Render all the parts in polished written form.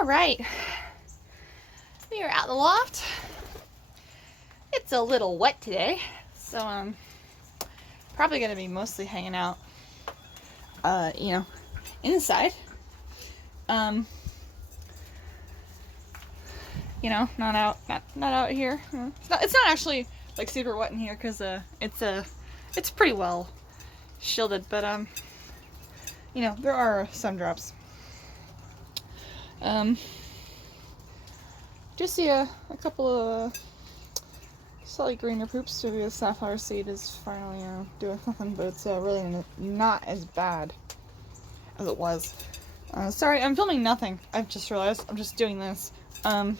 All right, we are at the loft. It's a little wet today, so I'm probably gonna be mostly hanging out, inside. Not out here. It's not actually like super wet in here because it's pretty well shielded, but there are some drops. Just see a couple of slightly greener poops. Maybe the safflower seed is finally doing something, but it's really not as bad as it was. Sorry, I'm filming nothing. I've just realized I'm just doing this. I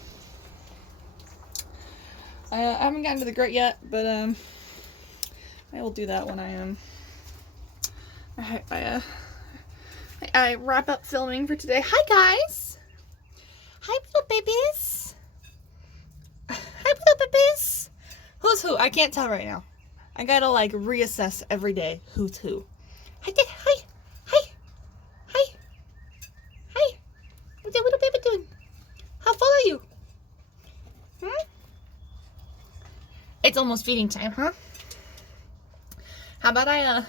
haven't gotten to the grit yet, but I will do that when I wrap up filming for today. Hi guys! Hi little babies! Hi little babies! Who's who? I can't tell right now. I gotta like reassess every day who's who. Hi! What's that little baby doing? How full are you? It's almost feeding time, huh? How about I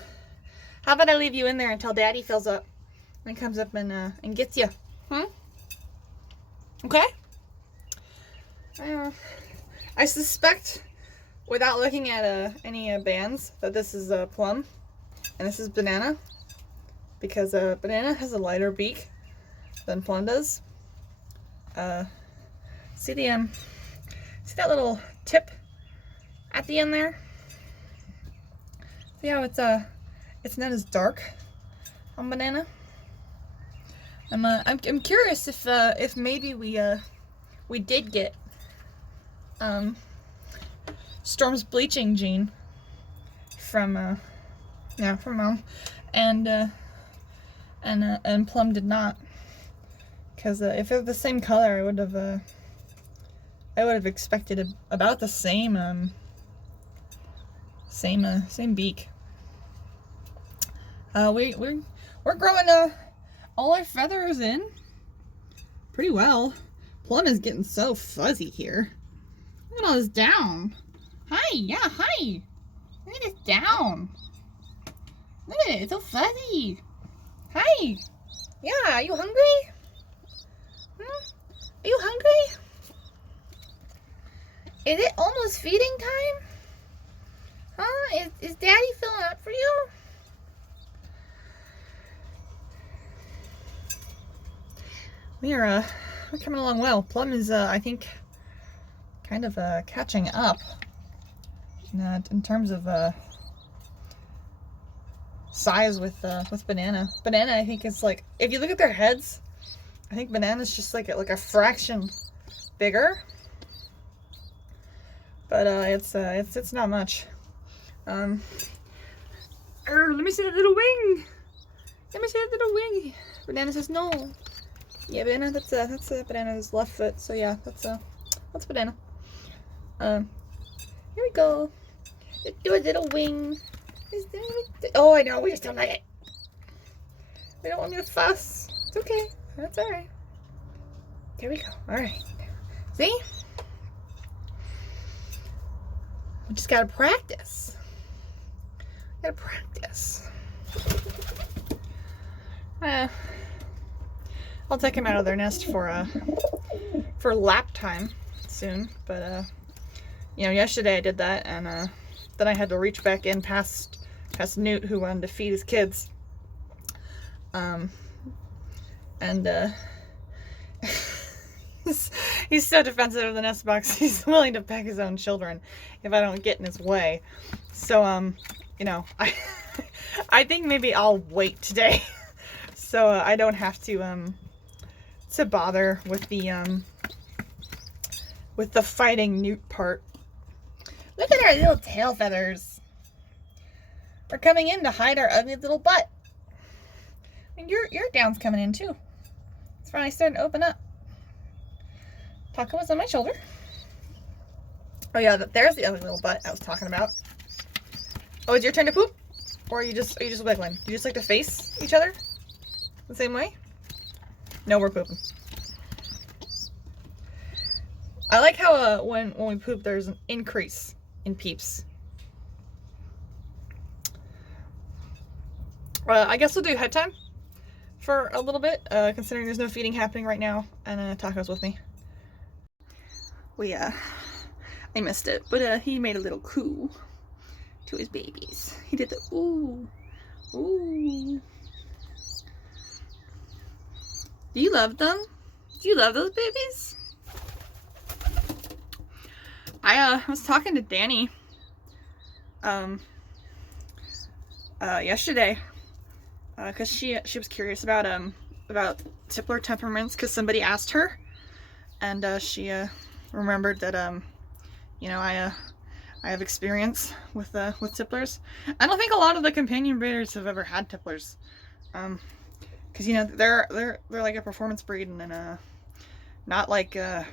leave you in there until Daddy fills up and comes up and gets you? Okay? I suspect, without looking at any bands, that this is Plum and this is Banana, because Banana has a lighter beak than Plum does. See that little tip at the end there? See how it's not as dark on Banana? I'm curious if maybe we did get Storm's bleaching gene from Mom, and Plum did not, because if they're the same color, I would have expected about the same beak. We're growing all our feathers in pretty well. Plum is getting so fuzzy here. Look at all this down. Hi. Look at this down. Look at it, it's so fuzzy. Hi. Yeah, are you hungry? Are you hungry? Is it almost feeding time? Huh? Is Daddy filling up for you? We're coming along well. Plum is, I think, kind of catching up in terms of size with Banana. Banana, I think, is like, if you look at their heads, I think Banana's just like a fraction bigger. But it's not much. Let me see that little wing. Let me see that little wing. Banana says no. Yeah, Banana. That's Banana's left foot. So yeah, that's Banana. Here we go. Let's do a little wing. Oh, I know. We just don't like it. We don't want me to fuss. It's okay. That's all right. There we go. All right. See? We just gotta practice. I'll take him out of their nest for lap time soon, but yesterday I did that, and then I had to reach back in past Newt, who wanted to feed his kids, and he's so defensive of the nest box. He's willing to peck his own children if I don't get in his way. So I think maybe I'll wait today, so I don't have to bother with the fighting Newt part. Look at our little tail feathers. We're coming in to hide our ugly little butt. And your down's coming in too. It's finally starting to open up. Taako was on my shoulder. Oh yeah, there's the ugly little butt I was talking about. Oh, it's your turn to poop? Or are you just wiggling? You just like to face each other the same way? No, we're pooping. I like how when we poop, there's an increase in peeps. I guess we'll do head time for a little bit, considering there's no feeding happening right now, and Taako's with me. I missed it, but he made a little coo to his babies. He did the ooh, ooh. Do you love them? Do you love those babies? I was talking to Danny yesterday because she was curious about Tippler temperaments, because somebody asked her, and she remembered that you know, I have experience with Tipplers. I don't think a lot of the companion breeders have ever had Tipplers, because you know they're like a performance breed, and not like not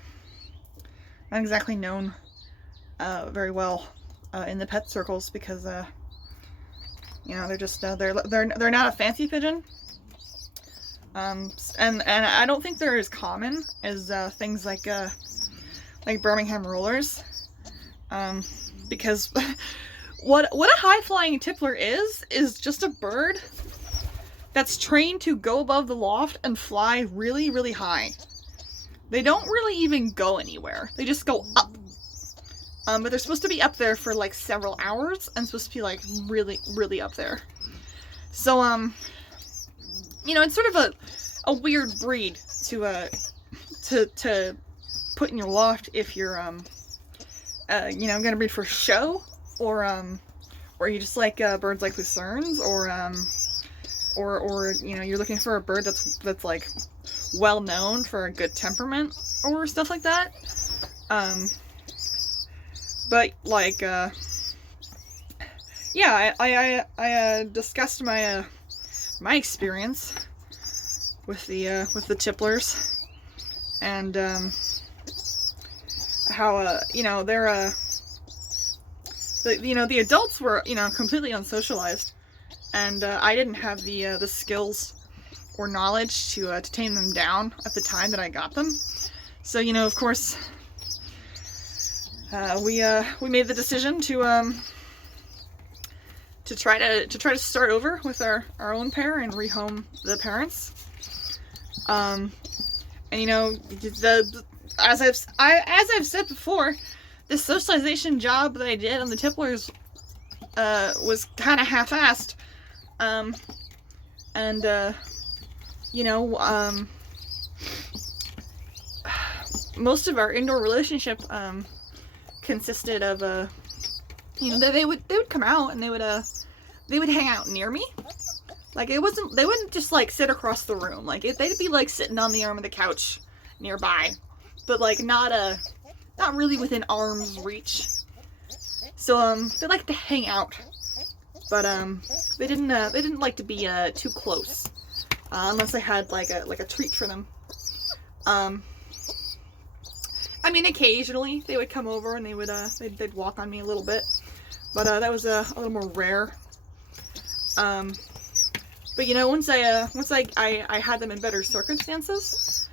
exactly known very well in the pet circles, because you know, they're just they're not a fancy pigeon, and I don't think they're as common as things like Birmingham rollers, because what a high flying tippler is just a bird that's trained to go above the loft and fly really, really high. They don't really even go anywhere. They just go up. But they're supposed to be up there for like several hours, and supposed to be like really, really up there. So, you know, it's sort of a weird breed to put in your loft if you're, you know, gonna breed for show, or you just like birds like luciernes, or you know, you're looking for a bird that's like well known for a good temperament or stuff like that. But like, yeah, I discussed my experience with the tipplers, and how you know, they're you know, the adults were, you know, completely unsocialized, and I didn't have the skills or knowledge to tame them down at the time that I got them. So, you know, of course, we made the decision to try to start over with our own pair and rehome the parents. And you know, as I've said before, the socialization job that I did on the tipplers was kind of half-assed, and you know, most of our indoor relationship consisted of you know, they would come out and they would hang out near me. Like, they wouldn't just like sit across the room. Like, they'd be like sitting on the arm of the couch nearby, but like not really within arm's reach. So they like to hang out, but they didn't like to be too close, unless I had like a treat for them. I mean, occasionally they would come over and they would they'd walk on me a little bit, but that was a little more rare. But you know, once I had them in better circumstances,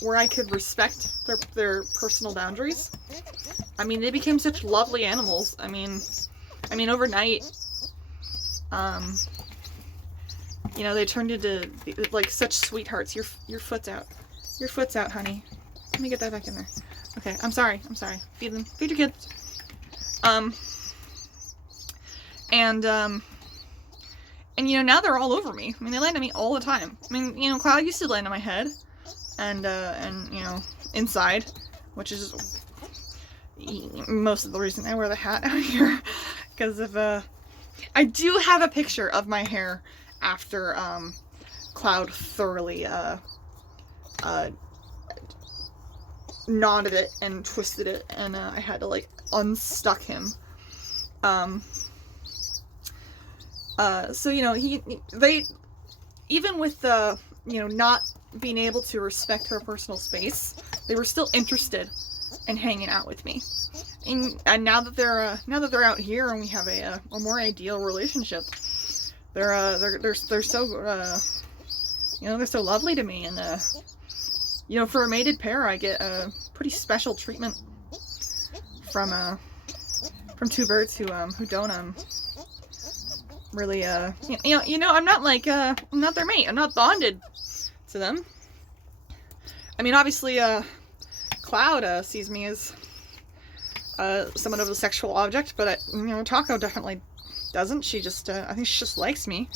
where I could respect their personal boundaries, I mean, they became such lovely animals. I mean overnight, you know, they turned into like such sweethearts. Your foot's out. Your foot's out, honey. Let me get that back in there. Okay, I'm sorry. Feed them. Feed your kids. And you know, now they're all over me. I mean, they land on me all the time. I mean, you know, Cloud used to land on my head, and you know, inside, which is most of the reason I wear the hat out here, because of I do have a picture of my hair after Cloud thoroughly knotted it and twisted it, and I had to like unstuck him. So you know, they even with you know, not being able to respect her personal space, they were still interested in hanging out with me. And now that they're out here and we have a more ideal relationship, they're so you know, they're so lovely to me, and you know, for a mated pair, I get pretty special treatment from two birds who don't really I'm not like I'm not their mate. I'm not bonded to them. I mean, obviously Cloud sees me as somewhat of a sexual object, but Taako definitely doesn't. She just I think she just likes me.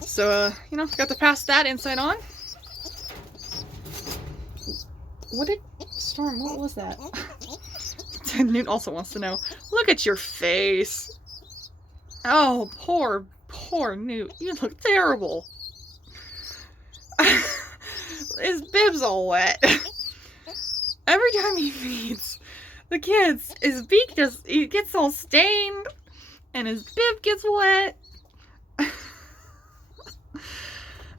So got to pass that insight on. What did Storm? What was that? Newt also wants to know. Look at your face. Oh, poor Newt. You look terrible. His bib's all wet. Every time he feeds the kids, his beak he gets all stained, and his bib gets wet.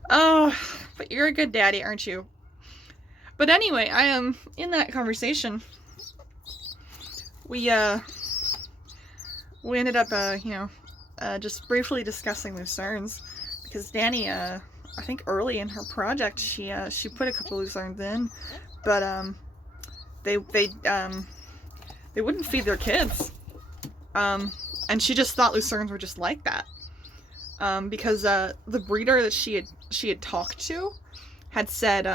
Oh, but you're a good daddy, aren't you? But anyway, I am in that conversation. We ended up just briefly discussing Lucerne, because Danny I think early in her project she put a couple Lucernes in, but they wouldn't feed their kids, and she just thought Lucernes were just like that, because the breeder that she had talked to had said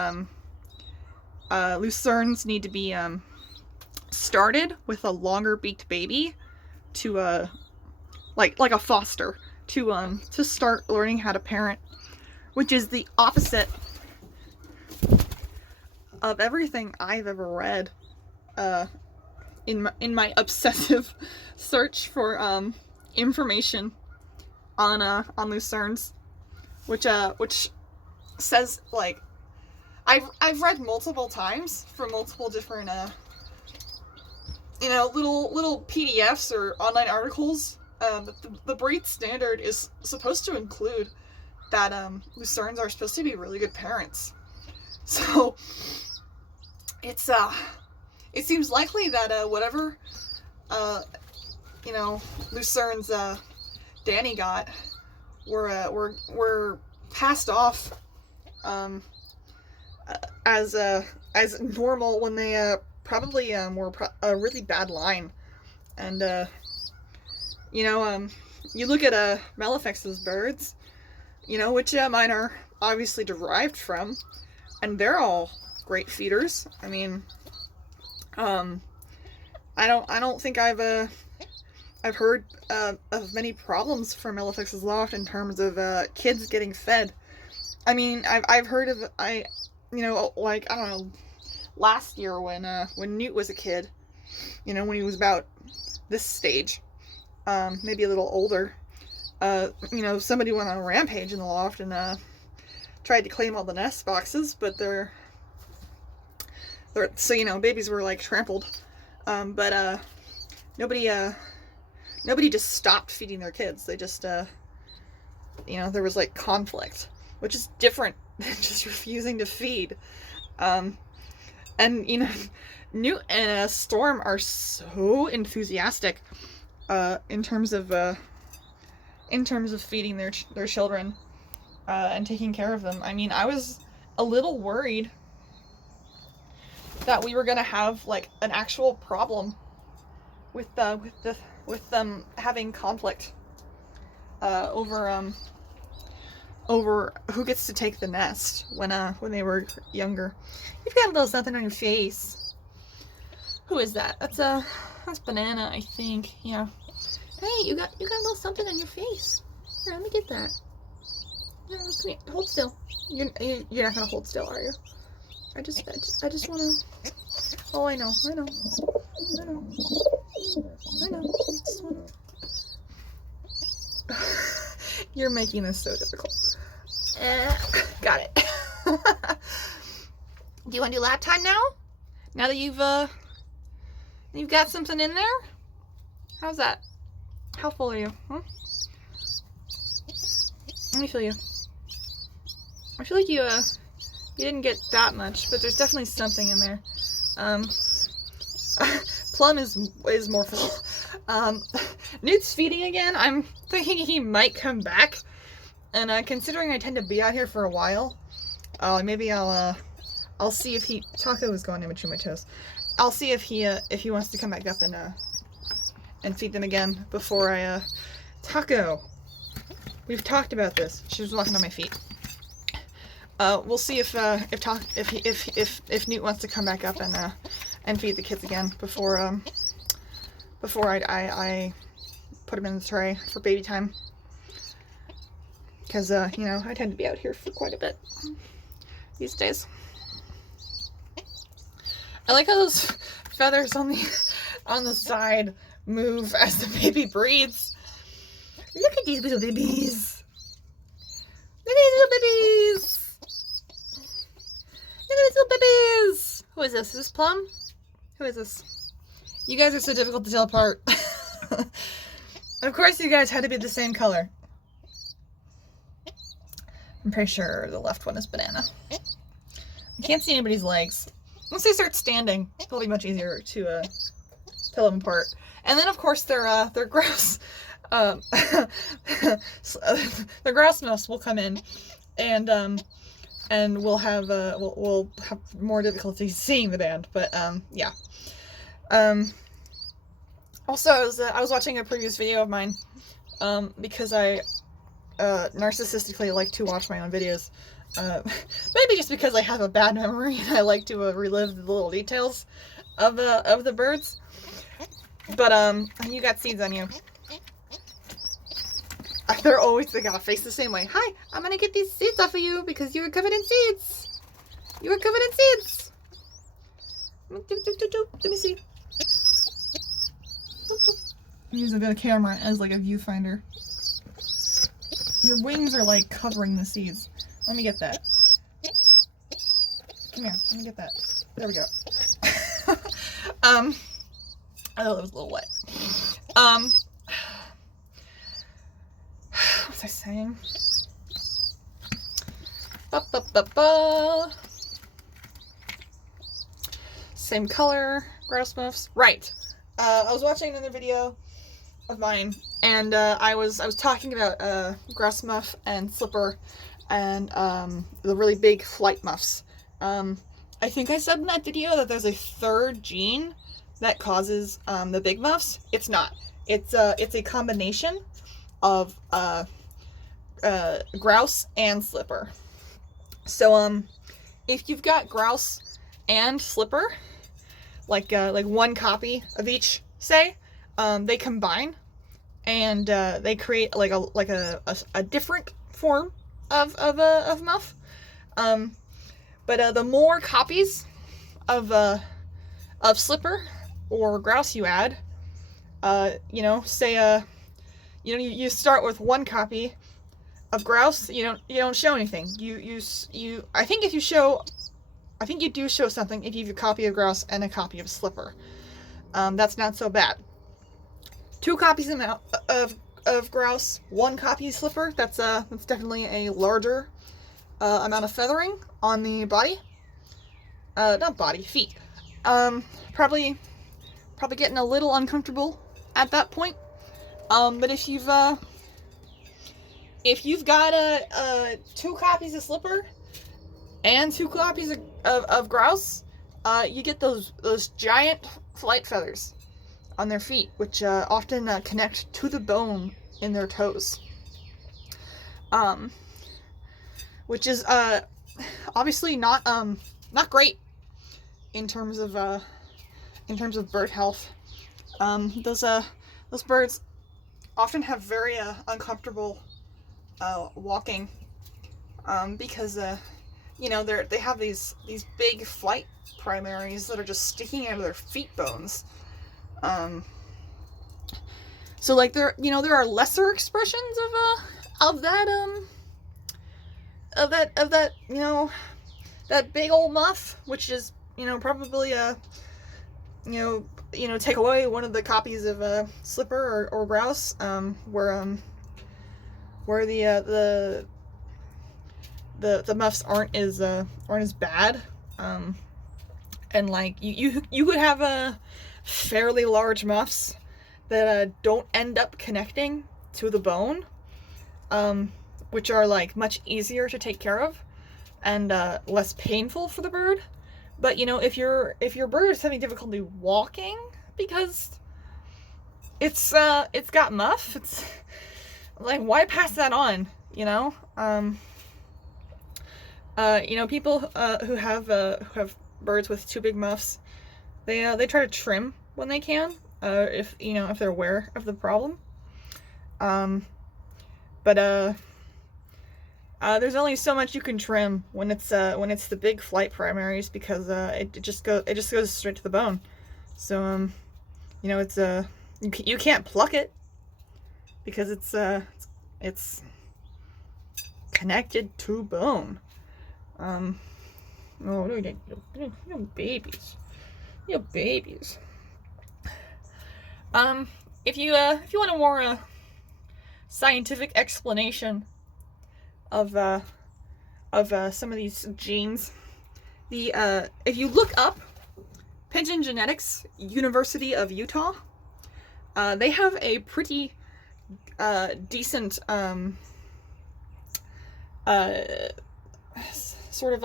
Lucernes need to be started with a longer beaked baby to like a foster to start learning how to parent, which is the opposite of everything I've ever read in my obsessive search for information on Lucernes, which says, like, I've read multiple times from multiple different little PDFs or online articles. The breed standard is supposed to include that Lucernes are supposed to be really good parents. So it seems likely that whatever Lucernes Danny got were passed off as normal when they probably were a really bad line. And you look at Malefic's birds, which mine are obviously derived from, and they're all great feeders. I mean, I don't think I've heard of many problems for Malefic's Loft in terms of kids getting fed. I mean, I've heard of I don't know, last year when Newt was a kid, when he was about this stage, maybe a little older, somebody went on a rampage in the loft and tried to claim all the nest boxes, but babies were like trampled, but nobody just stopped feeding their kids. They just there was like conflict, which is different than just refusing to feed. And Newt and Storm are so enthusiastic in terms of feeding their children and taking care of them. I mean, I was a little worried that we were gonna have like an actual problem with them having conflict over who gets to take the nest when they were younger. You've got a little something on your face. Who is that? That's Banana, I think. Yeah. Hey, you got a little something on your face. Here, let me get that. Yeah, come here. Hold still. You're not gonna hold still, are you? I just wanna. Oh, I know. Just wanna... You're making this so difficult. Got it. Do you want to do lap time now? Now that you've got something in there? How's that? How full are you? Huh? Let me feel you. I feel like you didn't get that much, but there's definitely something in there. Plum is more full. Newt's feeding again. I'm thinking he might come back, and considering I tend to be out here for a while, maybe I'll I'll see if he, Taako is going in between my toes. I'll see if he wants to come back up and feed them again before I, Taako! We've talked about this. She was walking on my feet. We'll see if Newt wants to come back up and feed the kids again before I put him in the tray for baby time. Because, you know, I tend to be out here for quite a bit these days. I like how those feathers on the side move as the baby breathes. Look at these little babies. Look at these little babies. Look at these little babies. Who is this? Is this Plum? Who is this? You guys are so difficult to tell apart. Of course you guys had to be the same color. I'm pretty sure the left one is banana. I can't see anybody's legs. Once they start standing, it'll be much easier to tell them apart. And then, of course, they're grouse. The grouse mouse will come in, and we'll have more difficulty seeing the band. But yeah. Also, I was watching a previous video of mine because I narcissistically like to watch my own videos. Maybe just because I have a bad memory and I like to relive the little details of the birds. But you got seeds on you. They gotta face the same way. Hi, I'm gonna get these seeds off of you because you were covered in seeds. You were covered in seeds. Let me see. I'm using the camera as like a viewfinder. Your wings are like covering the seeds. Let me get that. Come here, let me get that. There we go. Oh, that was a little wet. What was I saying? Same color, grouse muffs. Right. I was watching another video of mine, and I was talking about grouse muff and slipper and the really big flight muffs. I think I said in that video that there's a third gene that causes the big muffs. It's not. It's a combination of grouse and slipper. So if you've got grouse and slipper, like one copy of each, say, they combine and they create like a different form of muff. But the more copies of slipper or grouse you add, you know, say you start with one copy of grouse, you don't show anything. I think you do show something if you have a copy of grouse and a copy of slipper. That's not so bad. 2 copies of grouse, 1 copy of slipper. That's definitely a larger amount of feathering on the body. Not body, feet. Probably getting a little uncomfortable at that point. But if you've got 2 copies of slipper and 2 copies of grouse, you get those giant flight feathers on their feet, which often connect to the bone in their toes. Which is obviously not great in terms of bird health. Those birds often have very uncomfortable walking because you know, they have these big flight primaries that are just sticking out of their feet bones. So like there are lesser expressions of that you know, that big old muff, which is, you know, probably take away one of the copies of slipper or grouse, where the muffs aren't as bad, and like you could have a fairly large muffs that don't end up connecting to the bone, which are like much easier to take care of, and less painful for the bird. But you know, if your bird is having difficulty walking because it's got muff, it's like, why pass that on? You know, you know, people who have birds with too big muffs, they try to trim when they can, if you know, if they're aware of the problem. But there's only so much you can trim when it's the big flight primaries, because it just goes straight to the bone. So you know, it's you can't pluck it because it's connected to bone. Oh, you babies, you babies. If you want a more scientific explanation of some of these genes, if you look up Pigeon Genetics, University of Utah, they have a pretty decent sort of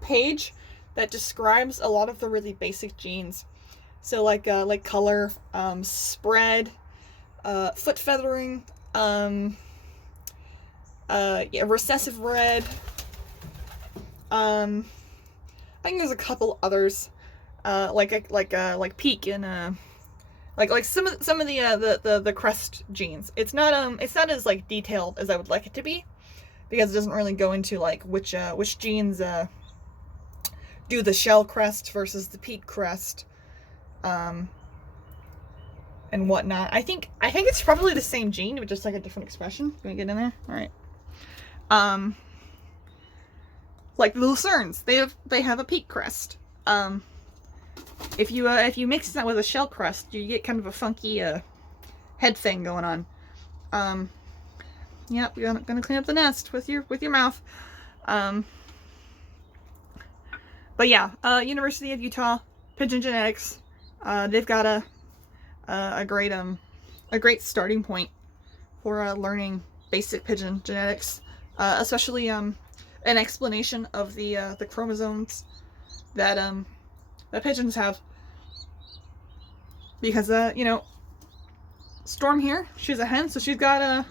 page that describes a lot of the really basic genes. So like color, spread, foot feathering, yeah, recessive red. I think there's a couple others, like peak and like some of the crest genes. It's not as like detailed as I would like it to be, because it doesn't really go into like which genes do the shell crest versus the peak crest, and whatnot. I think it's probably the same gene, but just like a different expression. Can we get in there? All right. Like the Lucernes, they have a peak crest. If you mix that with a shell crest, you get kind of a funky head thing going on. Yep, you're gonna clean up the nest with your mouth. But yeah, University of Utah, Pigeon Genetics, they've got a great starting point for learning basic pigeon genetics, especially an explanation of the chromosomes that pigeons have, because you know, Storm here, she's a hen, so she's got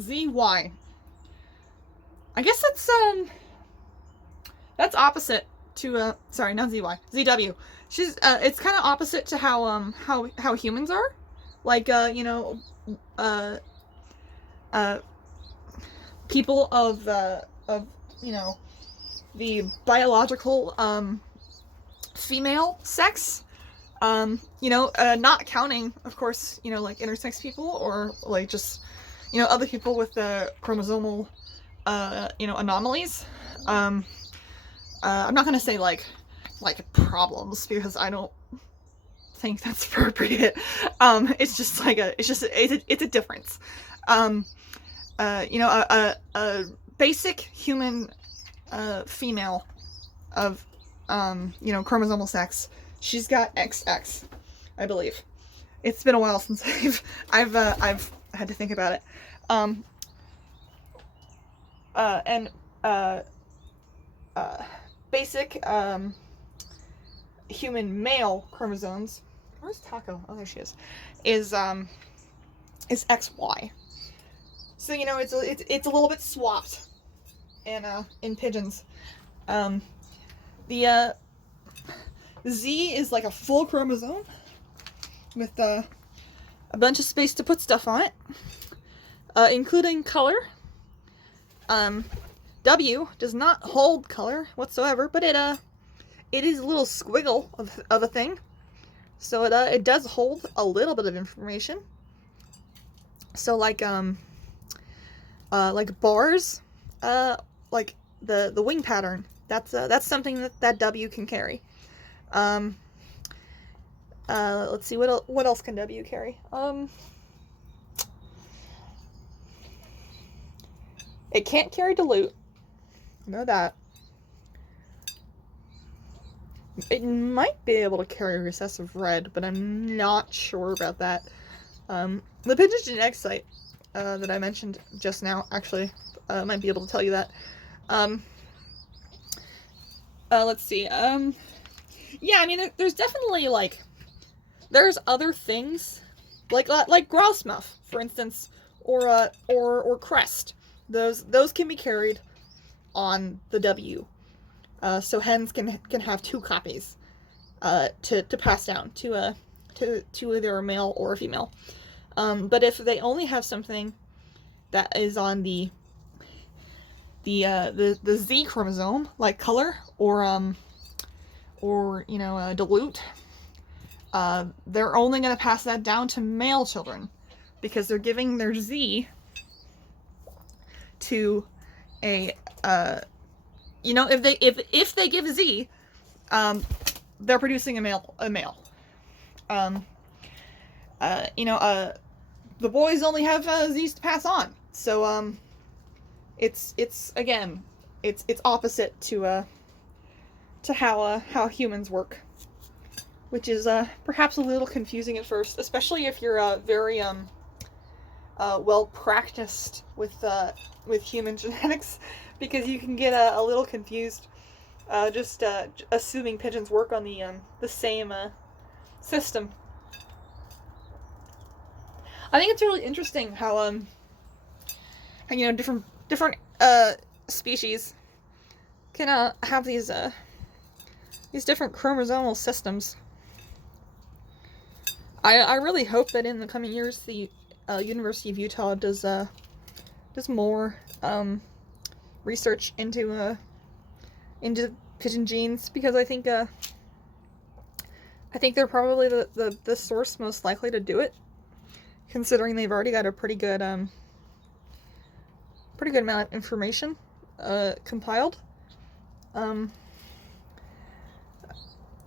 ZY. I guess that's opposite to sorry, not ZY, ZW. She's it's kind of opposite to how humans are, like you know, people of you know, the biological female sex, you know, not counting, of course, you know, like intersex people, or like just, you know, other people with chromosomal you know, anomalies. I'm not gonna say like problems, because I don't think that's appropriate. It's just like it's a difference. You know, a basic human female of you know, chromosomal sex, she's got XX, I believe. It's been a while since I've had to think about it. And basic human male chromosomes. Where's Taako? Oh, there she is. Is XY. So you know, it's a little bit swapped in pigeons. The Z is like a full chromosome with a bunch of space to put stuff on it, including color. W does not hold color whatsoever, but it is a little squiggle of a thing, so it does hold a little bit of information. So like bars, like the wing pattern, that's something that W can carry. Let's see, what else can W carry? It can't carry dilute. I know that. It might be able to carry recessive red, but I'm not sure about that. The Pigeon Genetics site that I mentioned just now, actually, might be able to tell you that. Let's see. Yeah, I mean, there's definitely, like, there's other things, like grouse muff, for instance, or crest. Those can be carried on the W. So hens can have 2 copies, to pass down to either a male or a female. But if they only have something that is on the Z chromosome, like color or you know, dilute, they're only going to pass that down to male children, because they're giving their Z to a you know, if they give Z, they're producing a male. You know, the boys only have Z's to pass on, so it's again, it's opposite to how humans work, which is perhaps a little confusing at first, especially if you're very well practiced with human genetics, because you can get a little confused just assuming pigeons work on the same system. I think it's really interesting how you know, different species can have these different chromosomal systems. I really hope that in the coming years the University of Utah does more research into pigeon genes, because I think they're probably the source most likely to do it, considering they've already got a pretty good amount of information compiled.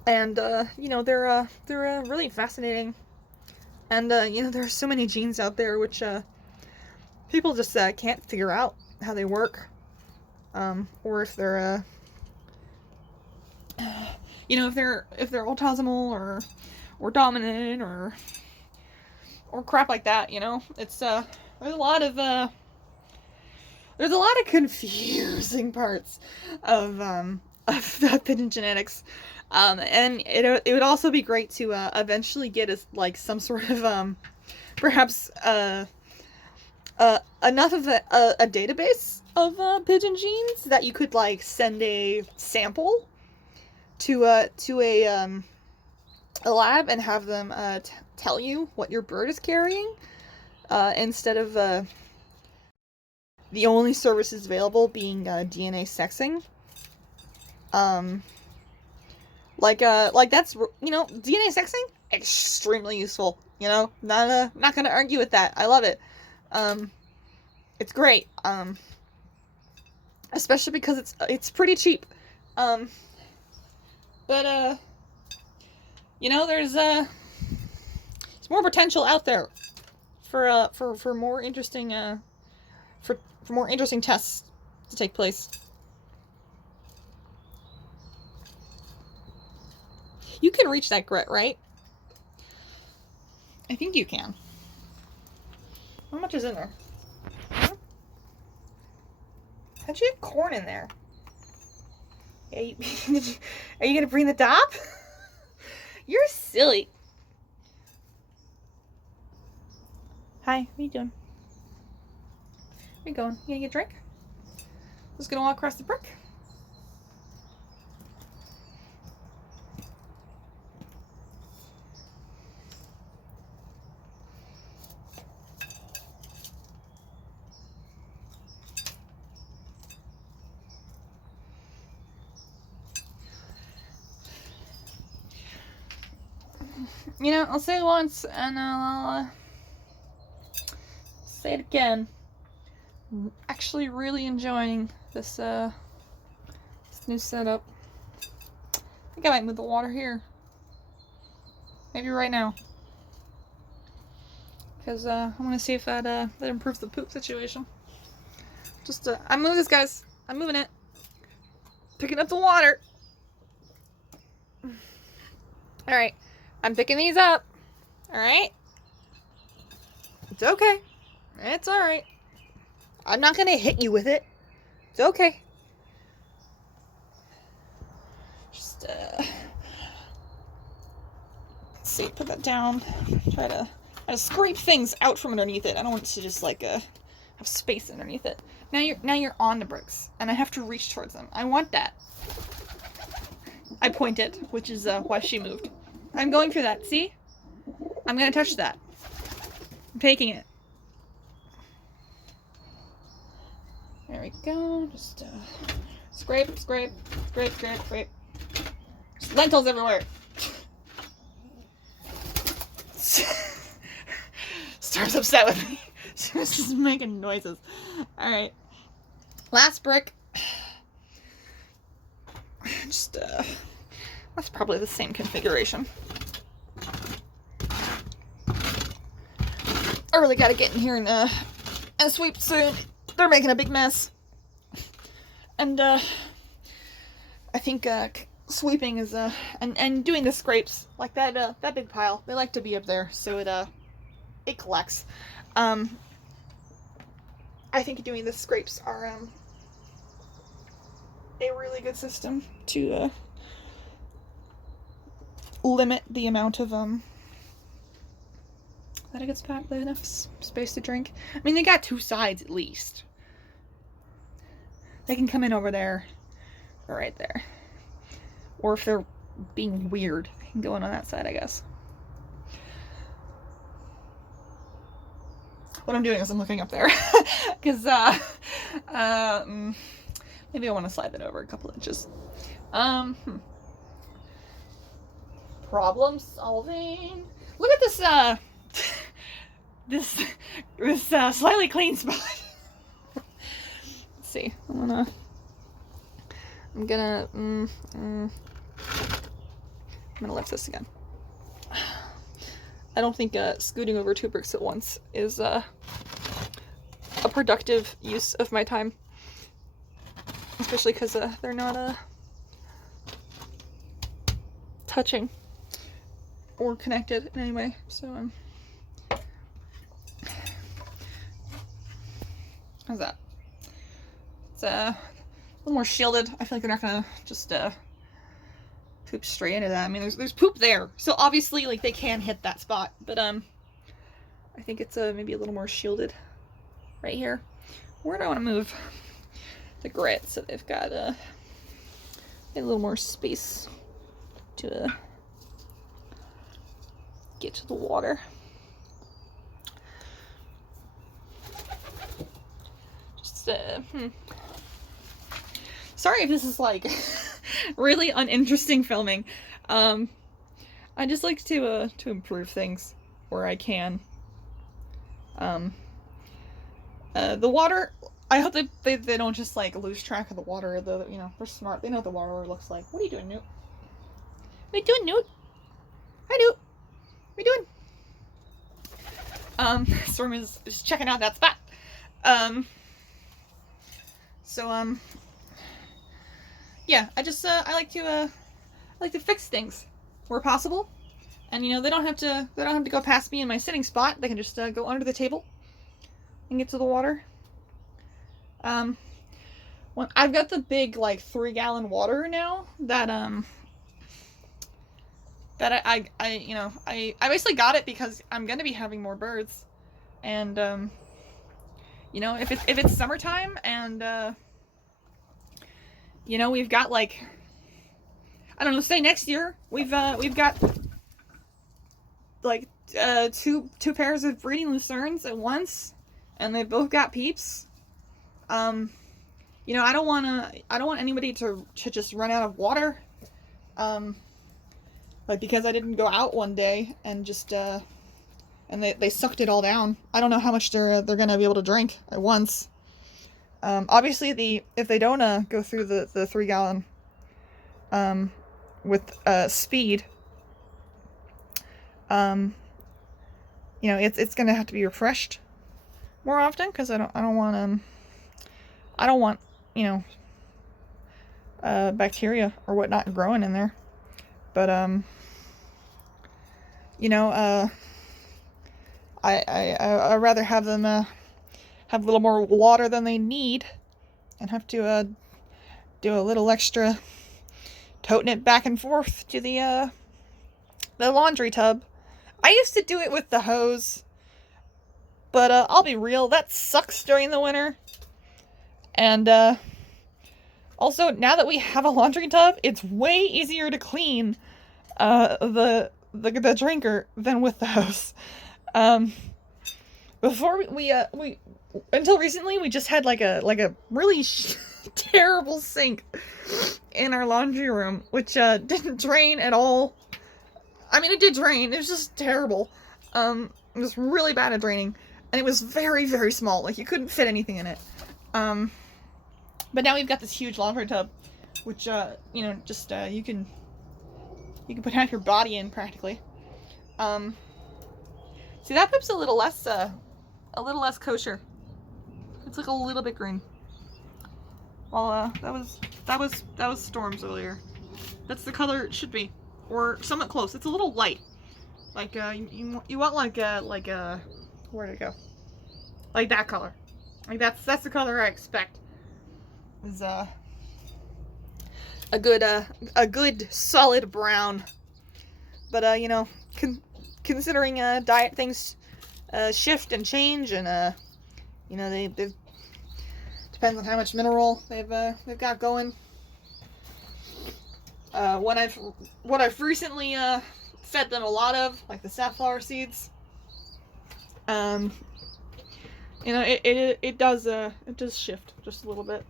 And you know, they're really fascinating, and you know, there are so many genes out there which people just can't figure out how they work, or if they're you know, if they're autosomal or dominant or crap like that. You know, it's there's a lot of confusing parts of pigeon genetics. And it would also be great to eventually get some sort of perhaps enough of a database of pigeon genes that you could like send a sample to a lab and have them tell you what your bird is carrying, instead of the only services available being DNA sexing. Like that's, you know, DNA sexing, extremely useful. You know, not gonna argue with that. I love it. It's great. Especially because it's pretty cheap. But you know, there's more potential out there for more interesting for more interesting tests to take place. You can reach that grit, right? I think you can. How much is in there? How'd you get corn in there? Are you gonna bring the top? You're silly. Hi, what are you doing? Where you going? You gonna get a drink? Just gonna walk across the brook? You know, I'll say it once, and I'll say it again. I'm actually really enjoying this new setup. I think I might move the water here. Maybe right now. Because I want to see if that improves the poop situation. Just, I'm moving this, guys. I'm moving it. Picking up the water. Alright. I'm picking these up. Alright? It's okay. It's alright. I'm not gonna hit you with it. It's okay. Just, let's see, put that down. Try to scrape things out from underneath it. I don't want it to just, like, have space underneath it. Now you're on the bricks, and I have to reach towards them. I want that. I pointed, which is, why she moved. I'm going for that, see? I'm gonna touch that. I'm taking it. There we go. Just, scrape, scrape, scrape, scrape, scrape. There's lentils everywhere. Star's upset with me. She was just making noises. Alright. Last brick. Just, that's probably the same configuration. I really gotta get in here and sweep soon. They're making a big mess. And, I think, sweeping is, and doing the scrapes, like that, that big pile, they like to be up there, so it collects. I think doing the scrapes are, a really good system to, limit the amount of, that it gets packed with enough space to drink. I mean, they got two sides at least. They can come in over there, or right there. Or if they're being weird, they can go in on that side, I guess. What I'm doing is I'm looking up there. Because, maybe I want to slide that over a couple inches. Problem solving. Look at this, this slightly clean spot. Let's see. I'm gonna lift this again. I don't think scooting over 2 bricks at once is a productive use of my time, especially because they're not touching or connected in any way. So how's that? It's a little more shielded. I feel like they're not gonna just poop straight into that. I mean, there's poop there, so obviously, like, they can hit that spot. But I think it's maybe a little more shielded right here. Where do I want to move the grit so they've got a little more space to get to the water. Just sorry if this is like really uninteresting filming. I just like to improve things where I can. The water, I hope that they don't just like lose track of the water. You know, they're smart. They know what the water looks like. What are you doing, Newt? What are you doing, Newt? Hi, Newt. What are you doing? Storm is checking out that spot. Yeah, I just I like to fix things where possible, and you know they don't have to go past me in my sitting spot. They can just go under the table and get to the water. When I've got the big like 3-gallon water now that I you know I basically got it because I'm gonna be having more birds, and you know if it's summertime and you know we've got like, I don't know, say next year we've got like two pairs of breeding lucernes at once, and they both got peeps. You know, I don't want anybody to just run out of water. Like because I didn't go out one day and just and they sucked it all down. I don't know how much they're gonna be able to drink at once. Obviously if they don't go through the 3-gallon with speed, you know, it's gonna have to be refreshed more often, because I don't want you know bacteria or whatnot growing in there. But you know, I'd rather have them have a little more water than they need and have to do a little extra toting it back and forth to the laundry tub. I used to do it with the hose, but I'll be real, that sucks during the winter. And also, now that we have a laundry tub, it's way easier to clean the drinker than with the hose. Before we until recently, we just had like a really terrible sink in our laundry room, which didn't drain at all. I mean, it did drain. It was just terrible. It was really bad at draining, and it was very, very small. Like, you couldn't fit anything in it. But now we've got this huge laundry tub, which you know, just you can put half your body in practically. See, that poop's a little less kosher. It's like a little bit green. Well, that was Storm's earlier. That's the color it should be, or somewhat close. It's a little light. Like you want like where'd it go? Like that color. Like that's the color I expect. Is a good solid brown. But you know, considering diet things shift and change, and you know, they've depends on how much mineral they've got going. What I've recently fed them a lot of, like the safflower seeds. You know, it does shift just a little bit.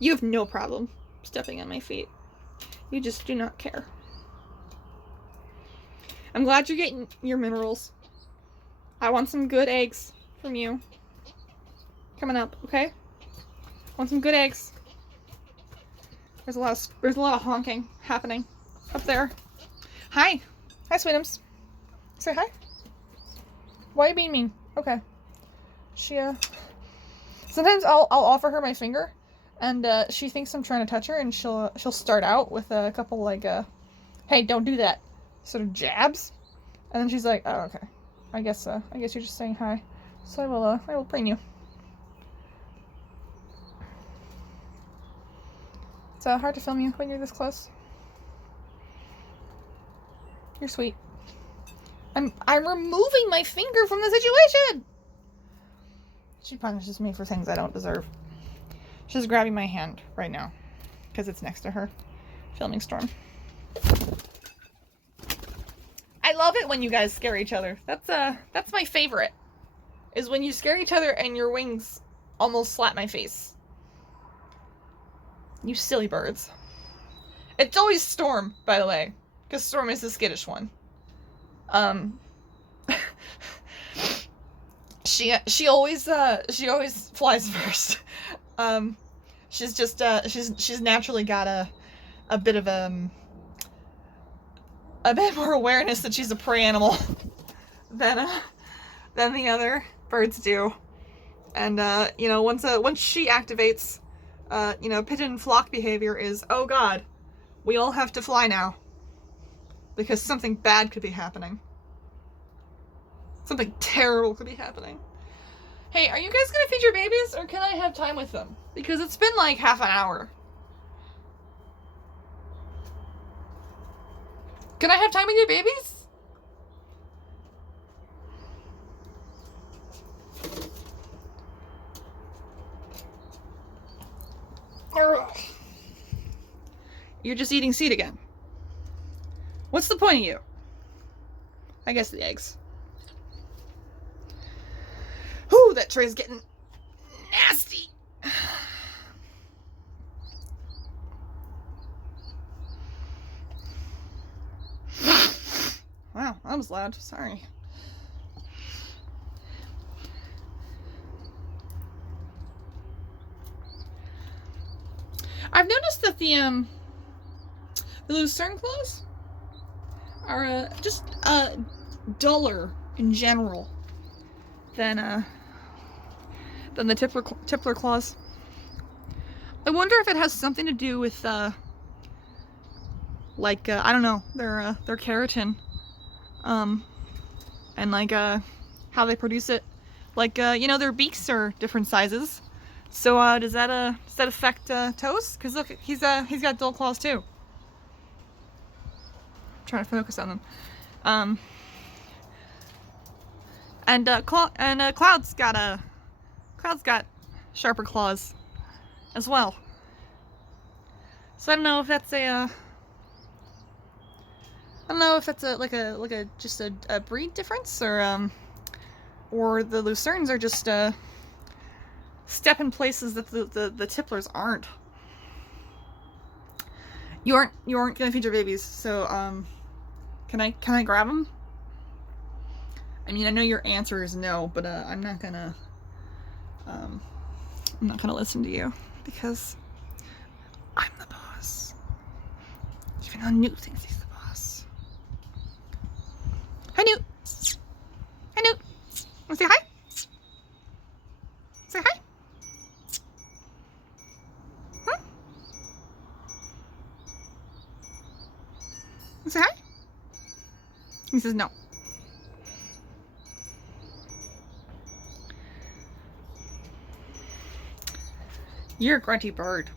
You have no problem stepping on my feet. You just do not care. I'm glad you're getting your minerals. I want some good eggs from you. Coming up, okay? Want some good eggs. There's a lot of honking happening up there. Hi. Hi, Sweetums. Say hi. Why are you being mean? Okay. She sometimes I'll offer her my finger, and she thinks I'm trying to touch her, and she'll start out with a couple like hey, don't do that, sort of jabs, and then she's like, oh, okay. I guess you're just saying hi. So I will preen you. It's hard to film you when you're this close. You're sweet. I'm removing my finger from the situation! She punishes me for things I don't deserve. She's grabbing my hand right now, because it's next to her, filming Storm. I love it when you guys scare each other. That's my favorite. Is when you scare each other and your wings almost slap my face. You silly birds. It's always Storm, by the way, because Storm is the skittish one. She always flies first. She's naturally got a bit of a bit more awareness that she's a prey animal than the other birds do. And you know, once she activates, you know, pigeon flock behavior is, oh god, we all have to fly now, because something bad could be happening. Something terrible could be happening. Hey, are you guys gonna feed your babies, or can I have time with them? Because it's been like half an hour. Can I have time with your babies? You're just eating seed again. What's the point of you? I guess the eggs. Whew, that tray's getting nasty. Wow, that was loud. Sorry. I've noticed that the lucerne claws are just duller in general than the tippler claws. I wonder if it has something to do with like I don't know, their keratin, and like how they produce it. Like, you know, their beaks are different sizes. So, does that affect, Toast? Because look, he's got dull claws too. I'm trying to focus on them. Cloud's got sharper claws as well. So I don't know if that's just a breed difference, or the Lucernes are just step in places that the Tipplers aren't. You aren't gonna feed your babies, so can I grab them? I mean, I know your answer is no, but I'm not gonna listen to you because I'm the boss. Even though Newt thinks he's the boss. Hi, Newt. Hi, Newt. Wanna say hi? Say hi. Hmm? Wanna say hi? He says no. You're a grunty bird.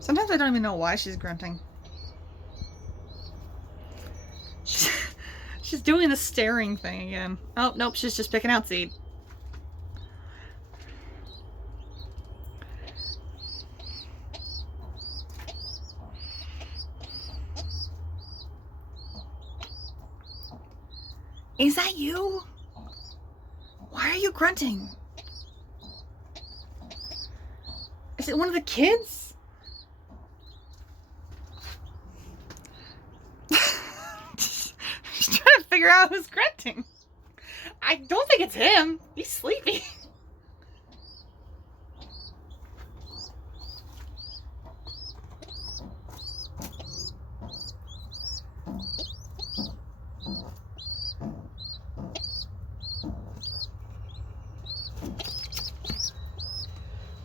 Sometimes I don't even know why she's grunting. She's doing the staring thing again. Oh, nope, she's just picking out seed. Is that you? Why are you grunting? Is it one of the kids? Just trying to figure out who's grunting. I don't think it's him. He's sleepy.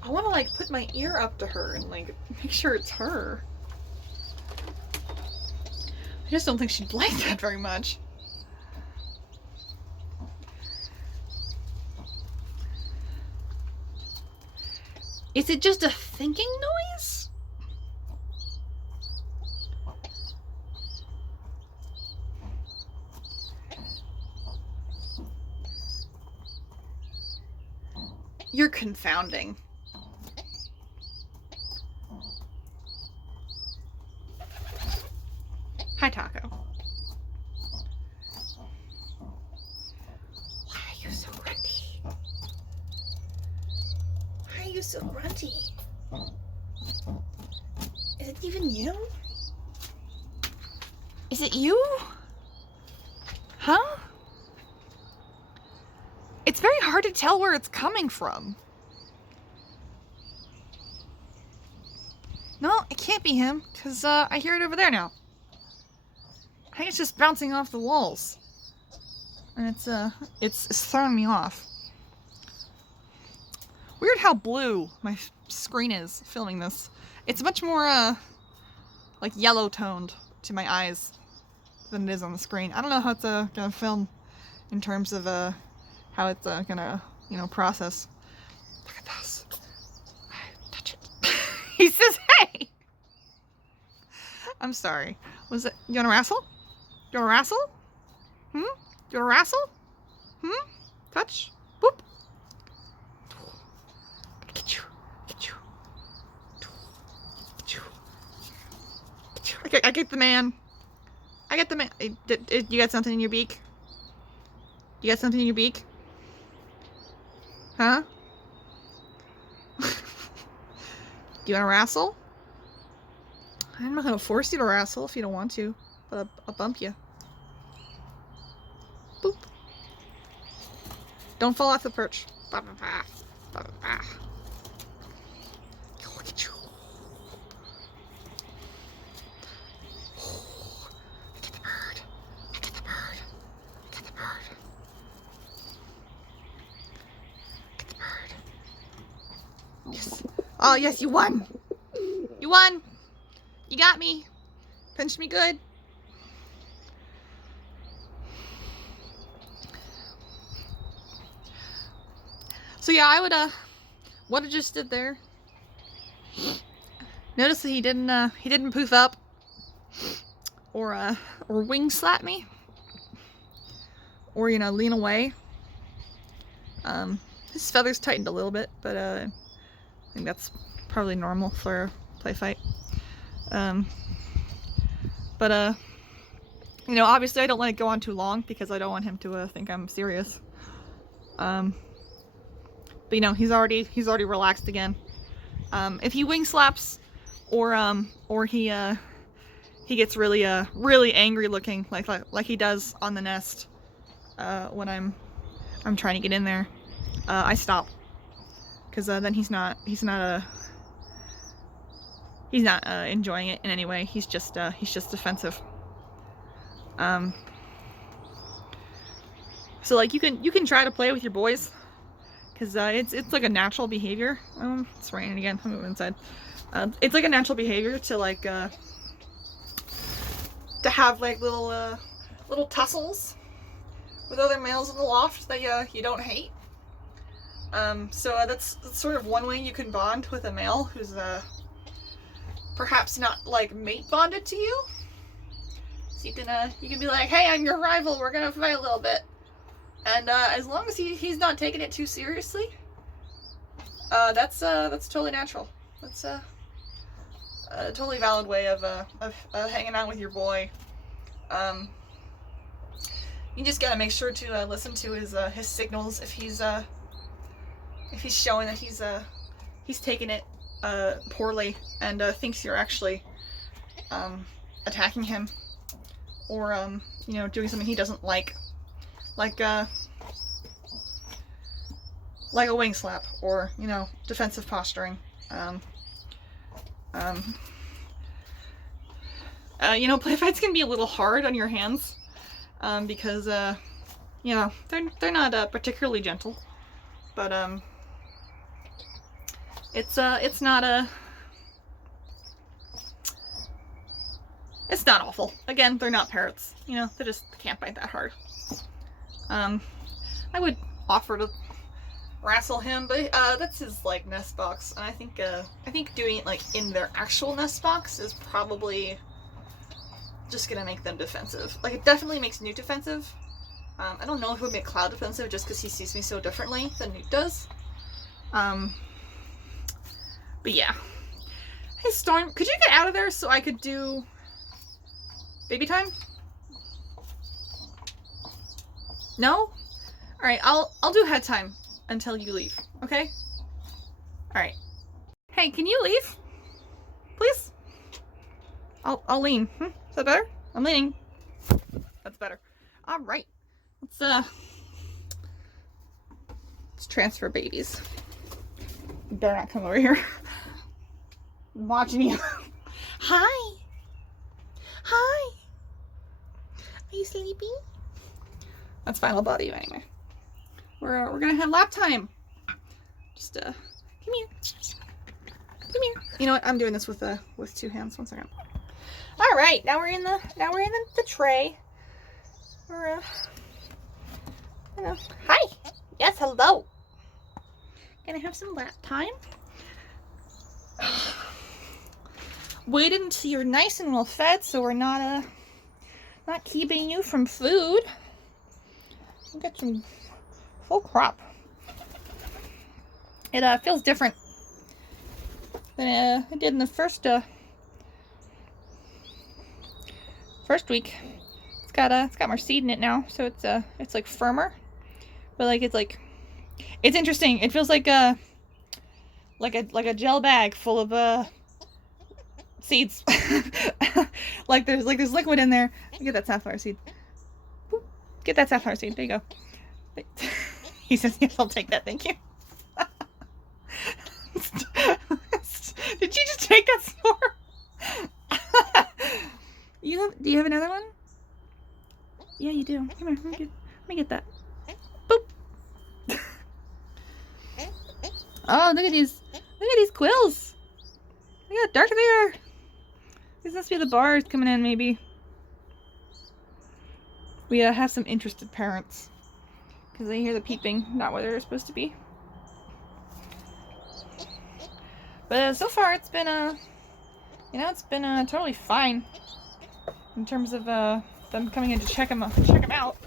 I want to like put my ear up to her and like make sure it's her. I just don't think she'd like that very much. Is it just a thinking noise? You're confounding. Hi, Taako. Why are you so grunty? Why are you so grunty? Is it even you? Is it you? Huh? It's very hard to tell where it's coming from. No, it can't be him, because I hear it over there now. I think it's just bouncing off the walls. And it's throwing me off. Weird how blue my screen is filming this. It's much more, like yellow toned to my eyes than it is on the screen. I don't know how it's gonna film in terms of how it's gonna, you know, process. Look at this. Touch it. He says, hey! I'm sorry. Was it, you wanna wrestle? You wanna wrestle? You wanna wrestle? Touch? Boop. Get you. Get you. Get you. Get you. I get the man. I get the man. You got something in your beak? You got something in your beak? Huh? Do you wanna wrestle? I'm not gonna force you to wrestle if you don't want to, but I'll bump you. Boop. Don't fall off the perch. Look at you. Get the bird. Get the bird. Get the bird. Get the bird. Yes. Oh, yes, you won. You won. You got me. Pinched me good. So yeah, I would what I just did there. Notice that he didn't poof up or wing slap me or lean away. His feathers tightened a little bit, but I think that's probably normal for a play fight. But obviously I don't let it go on too long because I don't want him to think I'm serious. But he's already relaxed again. If he wing slaps or he gets really angry looking like he does on the nest when I'm trying to get in there, I stop, because then he's not enjoying it in any way. He's just defensive. So like you can try to play with your boys, because it's like a natural behavior. It's raining again. I'm moving inside. It's like a natural behavior to have like little tussles with other males in the loft that you don't hate. So that's sort of one way you can bond with a male who's perhaps not like mate bonded to you. So you can be like, hey, I'm your rival, we're gonna fight a little bit. And as long as he's not taking it too seriously, that's totally natural. That's a totally valid way of hanging out with your boy. You just gotta make sure to listen to his signals if he's showing that he's taking it poorly and thinks you're actually attacking him, or doing something he doesn't like a wing slap, or defensive posturing. Play fights can be a little hard on your hands, because they're not particularly gentle, but it's not awful. Again, they're not parrots. They just can't bite that hard. I would offer to wrestle him, but that's his nest box, and I think doing it in their actual nest box is probably just gonna make them defensive. It definitely makes Newt defensive. I don't know if it would make Cloud defensive just because he sees me so differently than Newt does. But yeah. Hey Storm, could you get out of there so I could do baby time? No? Alright, I'll do head time until you leave, okay? Alright. Hey, can you leave? Please? I'll lean. Is that better? I'm leaning. That's better. Alright. Let's transfer babies. You better not come over here. I'm watching you. Hi. Hi. Are you sleepy? That's fine, I'll bother you anyway. We're gonna have lap time. Just come here. Come here. You know what? I'm doing this with two hands. 1 second. All right, now we're in the tray. We're hi. Yes, hello. Gonna have some lap time. Wait until you're nice and well fed, so we're not keeping you from food. We'll get some full crop. It feels different than it did in the first week. It's got more seed in it now, so it's like firmer, but it's interesting. It feels like a gel bag full of seeds. there's liquid in there. Get that safflower seed. Get that safflower seed. There you go. He says, yes, I'll take that. Thank you. Did you just take that snore? Do you have another one? Yeah, you do. Come here. Let me get that. Boop. Oh, look at these quills. Look how dark they are. These must be the bars coming in, maybe. We have some interested parents because they hear the peeping, not where they're supposed to be. But so far it's been it's been totally fine in terms of them coming in to check him out.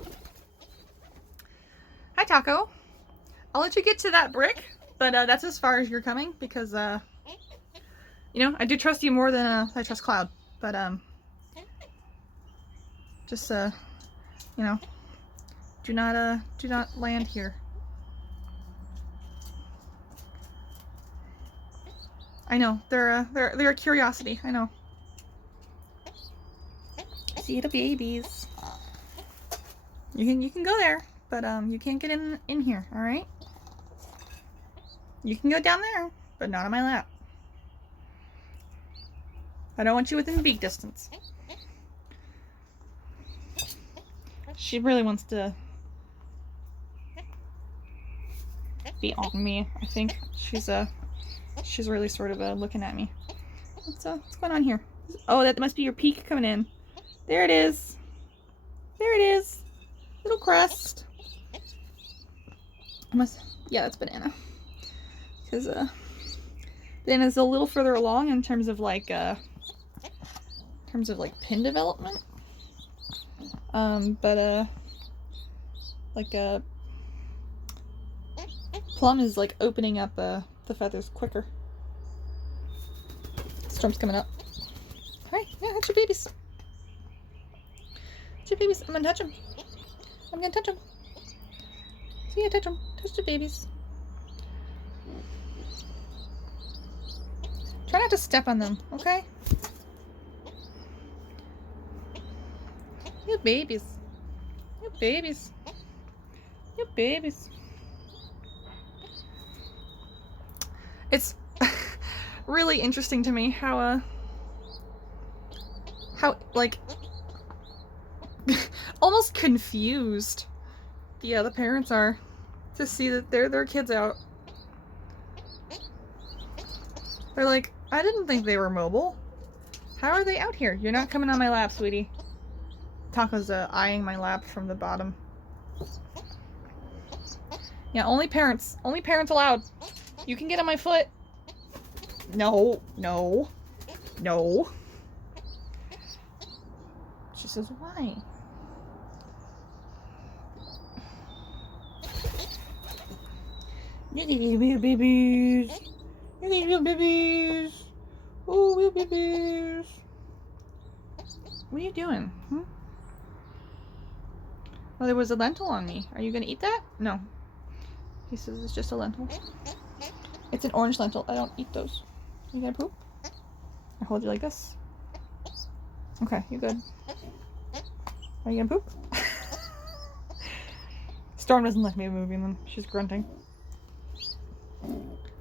Hi, Taako. I'll let you get to that brick, but that's as far as you're coming because I do trust you more than I trust Cloud. But just do not land here. I know they're a curiosity. I know. See the babies. You can go there, but you can't get in here. All right. You can go down there, but not on my lap. I don't want you within beak distance. She really wants to be on me. I think she's really sort of looking at me. What's going on here? Oh, that must be your peak coming in. There it is. There it is. Little crust. Yeah, that's banana. Because banana's a little further along in terms of like pin development. Plum is like opening up the feathers quicker. Storm's coming up. Alright, yeah, that's your babies. That's your babies. I'm gonna touch them. I'm gonna touch them. See, I touch them. Touch the babies. Try not to step on them, okay? You babies. You babies. You babies. It's really interesting to me how like almost confused the parents are to see that their kids out. They're like, I didn't think they were mobile. How are they out here? You're not coming on my lap, sweetie. Taako's eyeing my lap from the bottom. Yeah, only parents allowed. You can get on my foot. No, no, no. She says, why? Look at these little babies. Look at these little babies. Oh, little babies. What are you doing? Hmm? Well, there was a lentil on me. Are you gonna eat that? No. He says it's just a lentil. It's an orange lentil. I don't eat those. You gonna poop? I hold you like this. Okay, you good. Are you gonna poop? Storm doesn't like me moving them. She's grunting.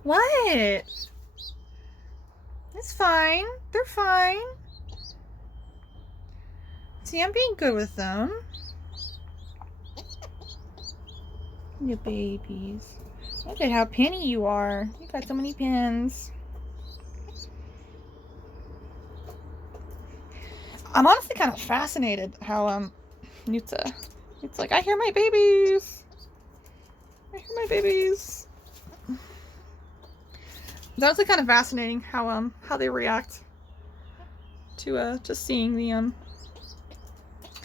What? It's fine. They're fine. See, I'm being good with them. You babies. Look at how pinny you are. You got so many pins. I'm honestly kind of fascinated how Newt's like, I hear my babies. I hear my babies. It's honestly kind of fascinating how they react to seeing the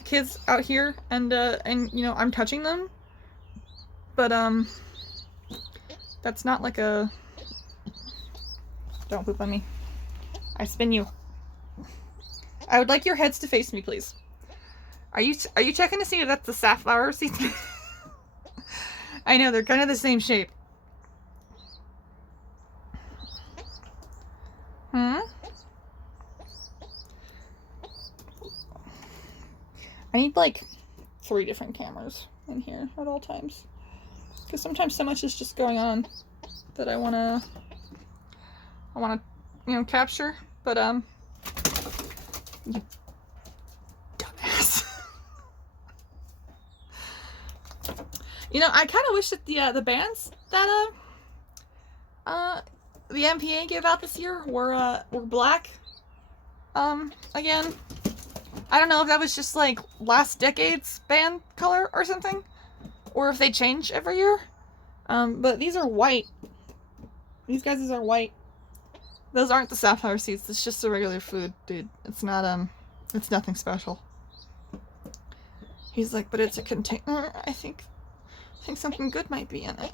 kids out here and I'm touching them. But that's not like a don't poop on me. I spin you. I would like your heads to face me, please. Are you checking to see if that's the safflower seeds? I know they're kind of the same shape. I need like 3 different cameras in here at all times. Because sometimes so much is just going on that I wanna capture, but you dumbass. I kind of wish that the bands that the MPA gave out this year were black. Again, I don't know if that was just like last decade's band color or something, or if they change every year. But these are white. These guys are white. Those aren't the safflower seeds. It's just the regular food, dude. It's not, it's nothing special. He's like, but it's a container. I think something good might be in it.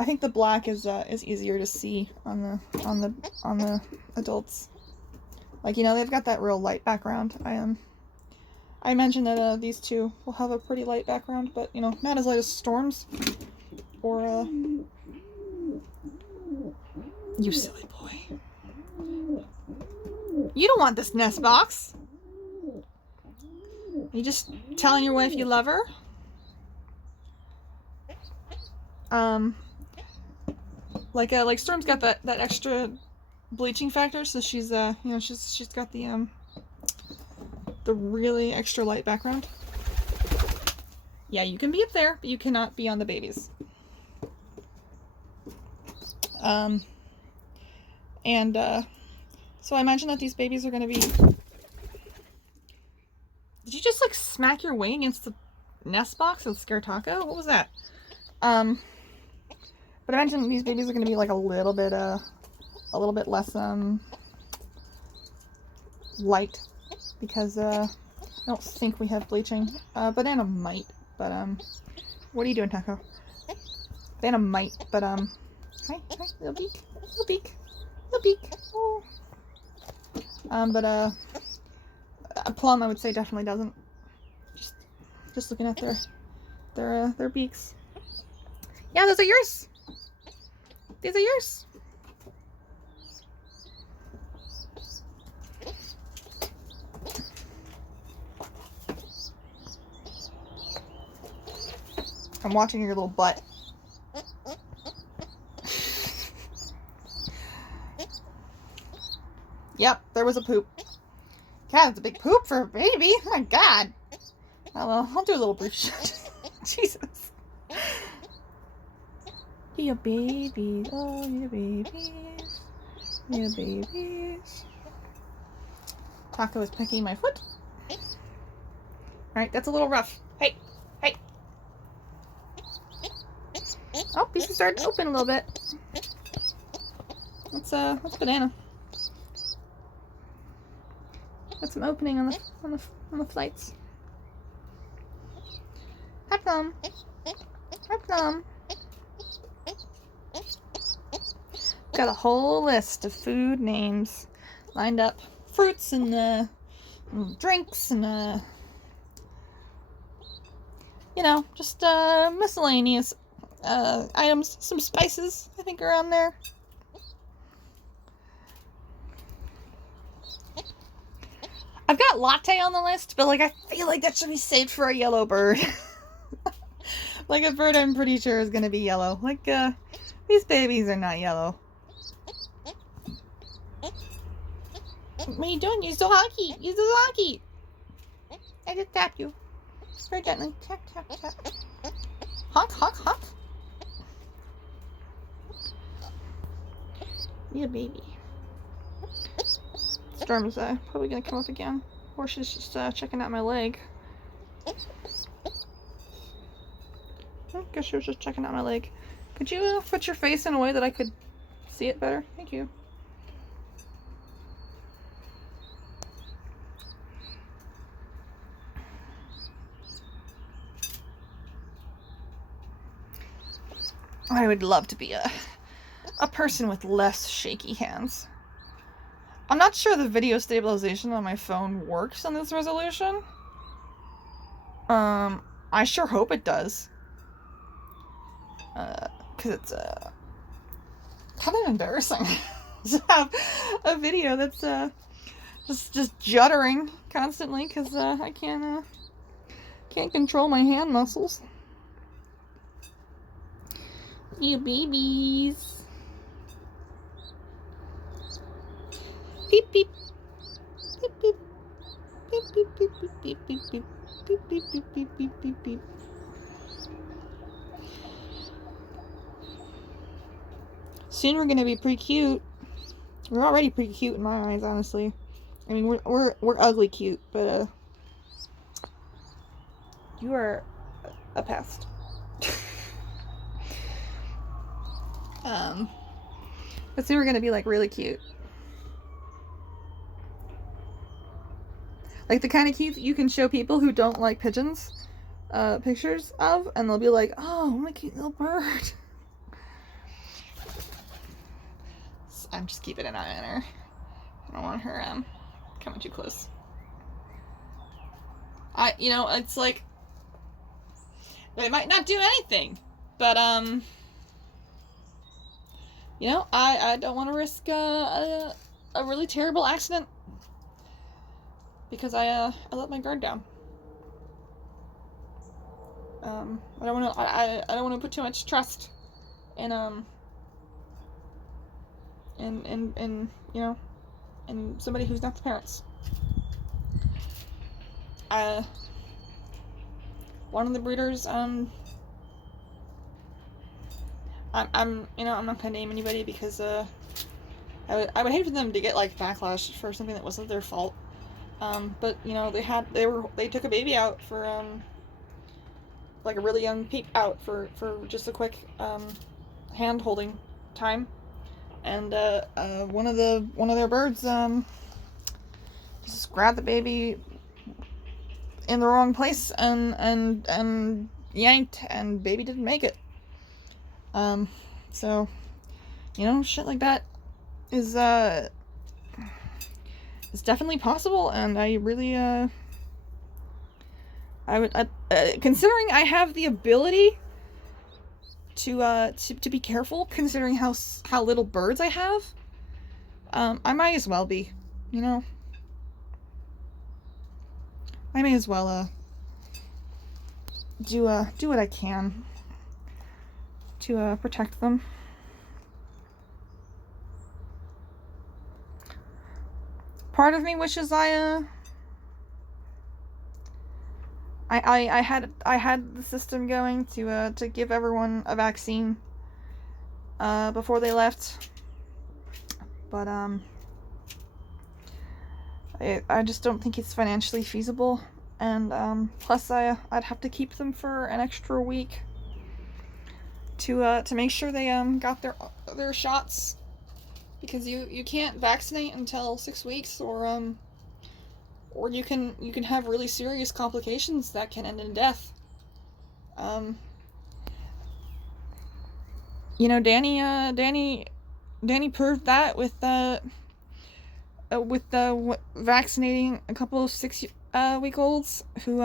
I think the black is easier to see on the adults. Like, you know, they've got that real light background. I mentioned that these two will have a pretty light background, but you know, not as light as Storm's or you silly boy. You don't want this nest box. You just telling your wife you love her? Like Storm's got that extra bleaching factor, so she's you know, she's got the really extra light background. Yeah, you can be up there, but you cannot be on the babies. So I imagine that these babies are going to be... Did you just like smack your wing against the nest box and scare Taako? What was that? But I imagine these babies are going to be like a little bit less light, because I don't think we have bleaching. Banana might, but what are you doing, Taako? Banana might, but hi, little beak, little beak, little beak. Oh. Plum, I would say, definitely doesn't. Just looking at their beaks. Yeah, those are yours. These are yours. I'm watching your little butt. Yep, there was a poop. God, it's a big poop for a baby. Oh my god. I'll do a little brief shot. Jesus. Your babies. Oh, your babies. Your babies. Taako is pecking my foot. Alright, that's a little rough. Hey. Hey. Oh, pieces started to open a little bit. That's banana. Got some opening on the flights. Hi, Plum. Hi, Plum. Got a whole list of food names lined up. Fruits and drinks and you know, just miscellaneous items. Some spices, I think, are on there. I've got latte on the list, but like I feel like that should be saved for a yellow bird. Like a bird I'm pretty sure is gonna be yellow. Like these babies are not yellow. What are you doing? You're so honky. You're so honky. I just tap you. Very gently. Tap, tap, tap. Honk, honk, honk. You a baby. Storm's probably gonna come up again. Or she's just checking out my leg. I guess she was just checking out my leg. Could you put your face in a way that I could see it better? Thank you. I would love to be a person with less shaky hands. I'm not sure the video stabilization on my phone works on this resolution. I sure hope it does. Cause it's kind of embarrassing to have a video that's just juddering constantly, cause I can't control my hand muscles. You babies. Peep peep. Peep peep. Peep peep peep peep peep peep peep peep peep peep peep peep peep. Soon we're gonna be pretty cute. We're already pretty cute in my eyes, honestly. I mean, we're ugly cute, but you are a pest. But they were gonna be like really cute. Like the kind of cute you can show people who don't like pigeons pictures of, and they'll be like, oh, my cute little bird. So I'm just keeping an eye on her. I don't want her coming too close. It's like they might not do anything, but I don't want to risk a really terrible accident because I let my guard down. I don't want to put too much trust in somebody who's not the parents. One of the breeders, I'm not gonna name anybody because I would hate for them to get like backlash for something that wasn't their fault. But they took a baby out for like a really young Peep out for just a quick hand holding time, and one of their birds just grabbed the baby in the wrong place and yanked, and baby didn't make it. So shit like that is definitely possible, and I really I would considering I have the ability to be careful, considering how little birds I have, I might as well be, I may as well do what I can to protect them. Part of me wishes I had the system going to give everyone a vaccine before they left, but I just don't think it's financially feasible, and plus I'd have to keep them for an extra week to make sure they got their shots, because you can't vaccinate until 6 weeks, or you can have really serious complications that can end in death. Danny proved that with vaccinating a couple of 6-week-olds who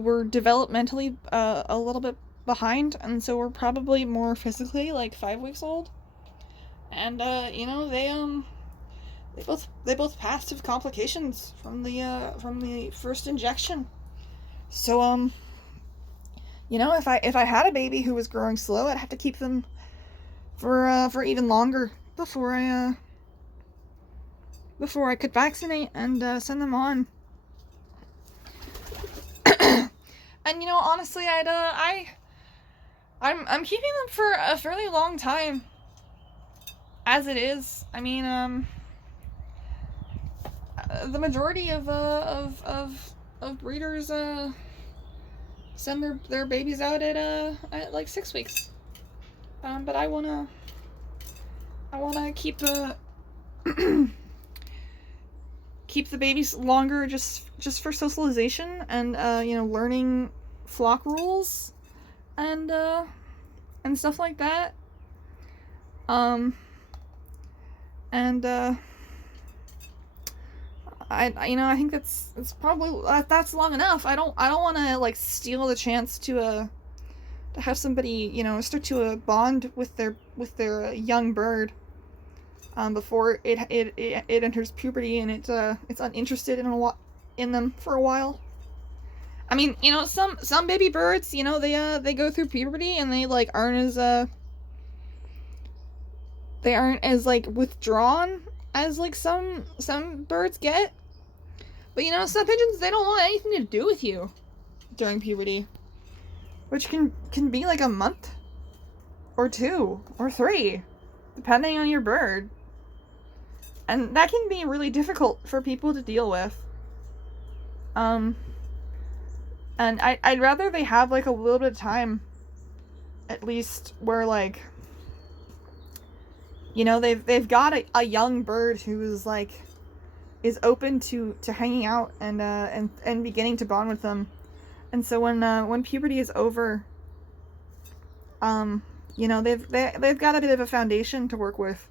were developmentally a little bit behind, and so were probably more physically like 5 weeks old, and they both passed with complications from the first injection. So if I had a baby who was growing slow, I'd have to keep them for even longer before I could vaccinate and send them on. And honestly, I'm keeping them for a fairly long time as it is. I mean, the majority of breeders send their babies out at like 6 weeks. But I wanna keep keep the babies longer just for socialization and learning flock rules and stuff like that. I think that's probably that's long enough. I don't want to like steal the chance to have somebody start to bond with their young bird before it enters puberty and it's uninterested in them for a while. I mean, some baby birds, they go through puberty and they like aren't as like withdrawn as like some birds get. But some pigeons, they don't want anything to do with you during puberty, which can be like a month or 2 or 3 depending on your bird, and that can be really difficult for people to deal with. And I'd rather they have like a little bit of time at least where, like, you know, they've got a young bird who's like is open to hanging out and beginning to bond with them. And so when puberty is over, you know, they've got a bit of a foundation to work with.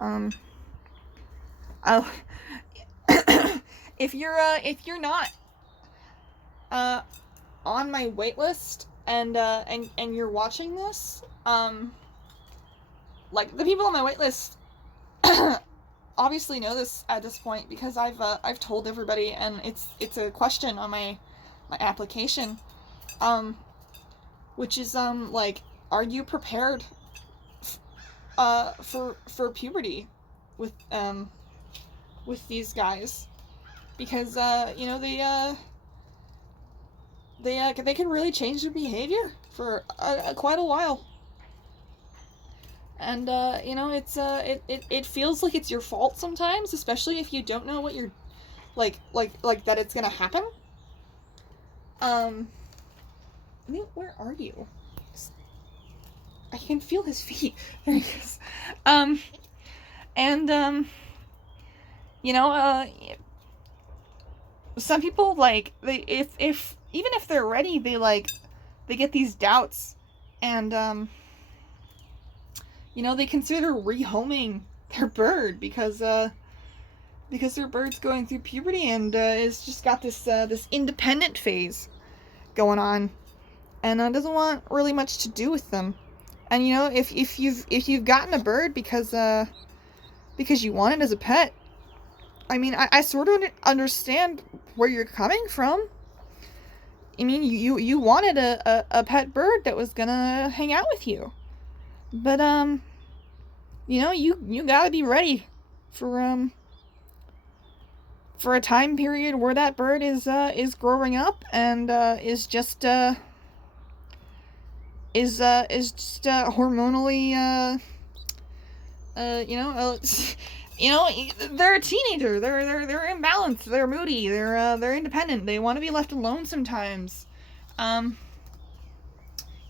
I'll if you're not on my waitlist and you're watching this, like, the people on my waitlist obviously know this at this point, because I've told everybody, and it's a question on my application, which is like, are you prepared for puberty with these guys? Because you know, they can really change their behavior for quite a while. And you know, it feels like it's your fault sometimes, especially if you don't know what you're like that it's gonna happen. Newt, where are you? I can feel his feet. There he is. And you know, some people, like, they if even if they're ready, they get these doubts, and you know, they consider rehoming their bird because their bird's going through puberty and it's just got this independent phase going on, and doesn't want really much to do with them. And you know, if you've gotten a bird because you want it as a pet, I mean, I sort of understand where you're coming from. I mean, you wanted a pet bird that was gonna hang out with you. But you know, you gotta be ready for a time period where that bird is growing up and is just hormonally you know, they're a teenager. They're imbalanced. They're moody. They're independent. They want to be left alone sometimes. You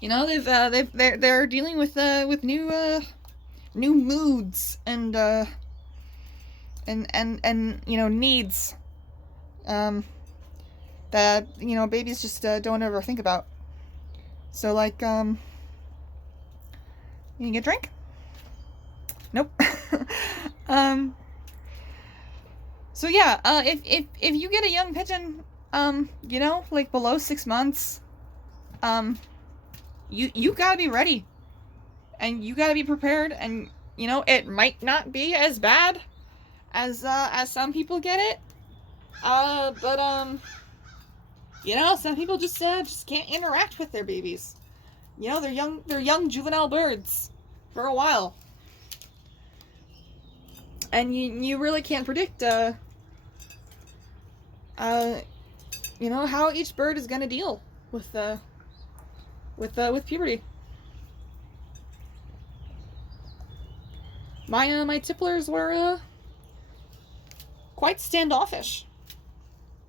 know, they're dealing with new moods and you know, needs that, you know, babies just don't ever think about. So, like, you can get a drink? Nope. So yeah, if you get a young pigeon, you know, like below 6 months, you gotta be ready, and you gotta be prepared, and you know, it might not be as bad as some people get it, but you know, some people just can't interact with their babies. You know, they're young juvenile birds for a while. And you really can't predict, you know, how each bird is gonna deal with puberty. My tipplers were quite standoffish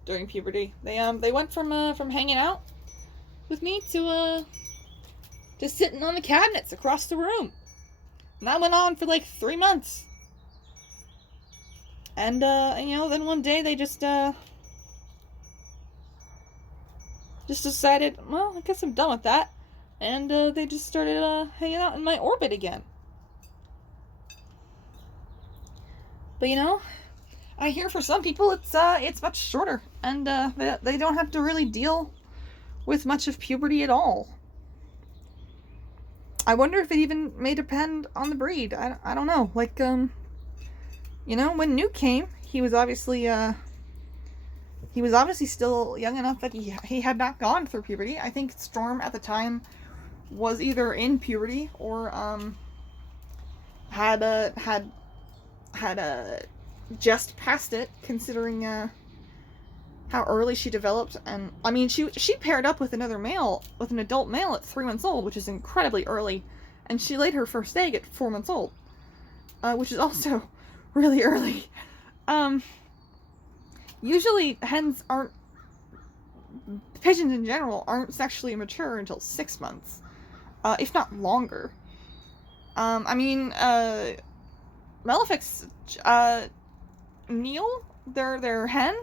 during puberty. They went from hanging out with me to sitting on the cabinets across the room, and that went on for like 3 months. And you know, then one day they just decided, well, I guess I'm done with that, and they just started hanging out in my orbit again. But you know, I hear for some people it's much shorter, and they don't have to really deal with much of puberty at all. I wonder if it even may depend on the breed. I don't know. Like, you know, when Newt came, he was obviously still young enough that he had not gone through puberty. I think Storm at the time was either in puberty or had just passed it, considering how early she developed. And I mean, she paired up with an adult male at 3 months old, which is incredibly early, and she laid her first egg at 4 months old, which is also really early. Usually pigeons in general aren't sexually mature until 6 months. if not longer. I mean, Malefic's, Neil, their hen,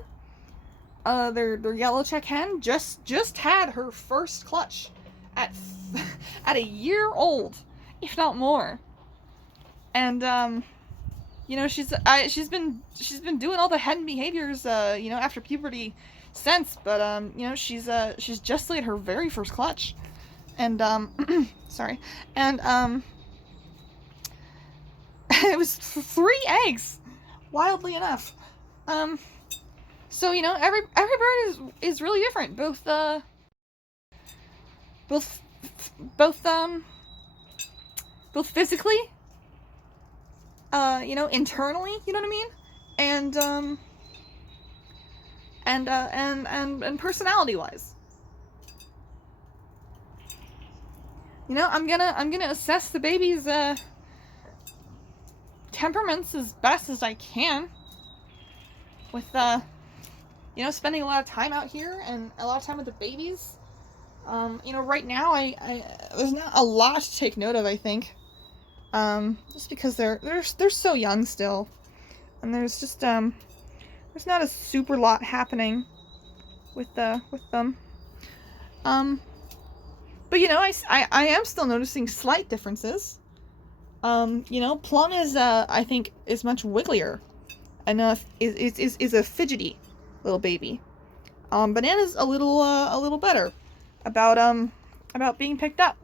their yellow check hen, just had her first clutch at at a year old, if not more. And you know, she's been doing all the hen behaviors, you know, after puberty since, but you know, she's just laid her very first clutch. And sorry. And it was 3 eggs, wildly enough. So, you know, every bird is really different, both physically, you know, internally, you know what I mean? And personality-wise. You know, I'm gonna assess the baby's temperaments as best as I can with you know, spending a lot of time out here and a lot of time with the babies. You know, right now I there's not a lot to take note of, I think. Just because they're so young still. And there's just there's not a super lot happening with them. But you know, I am still noticing slight differences. You know, Plum is I think is much wigglier and is a fidgety little baby. Banana's a little better about being picked up.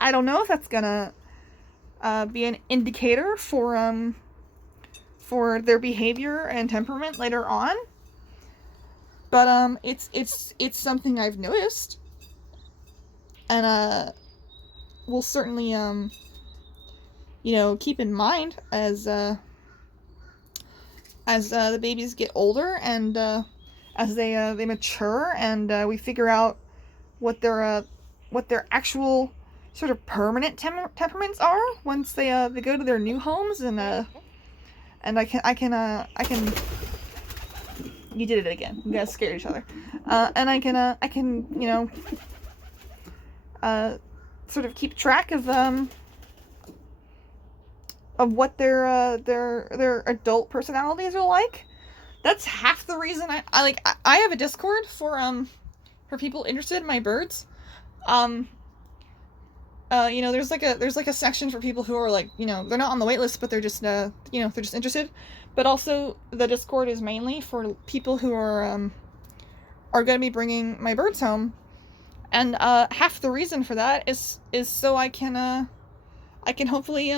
I don't know if that's gonna be an indicator for their behavior and temperament later on. But it's something I've noticed. And we'll certainly you know, keep in mind as the babies get older and as they mature and we figure out what their actual sort of permanent temperaments are once they go to their new homes. And I can you did it again. You guys scared each other. And I can you know, sort of keep track of what their adult personalities are like. That's half the reason I have a Discord for people interested in my birds. You know, there's like a section for people who are like, you know, they're not on the wait list, but they're just you know, they're just interested. But also the Discord is mainly for people who are going to be bringing my birds home. And half the reason for that is so I can hopefully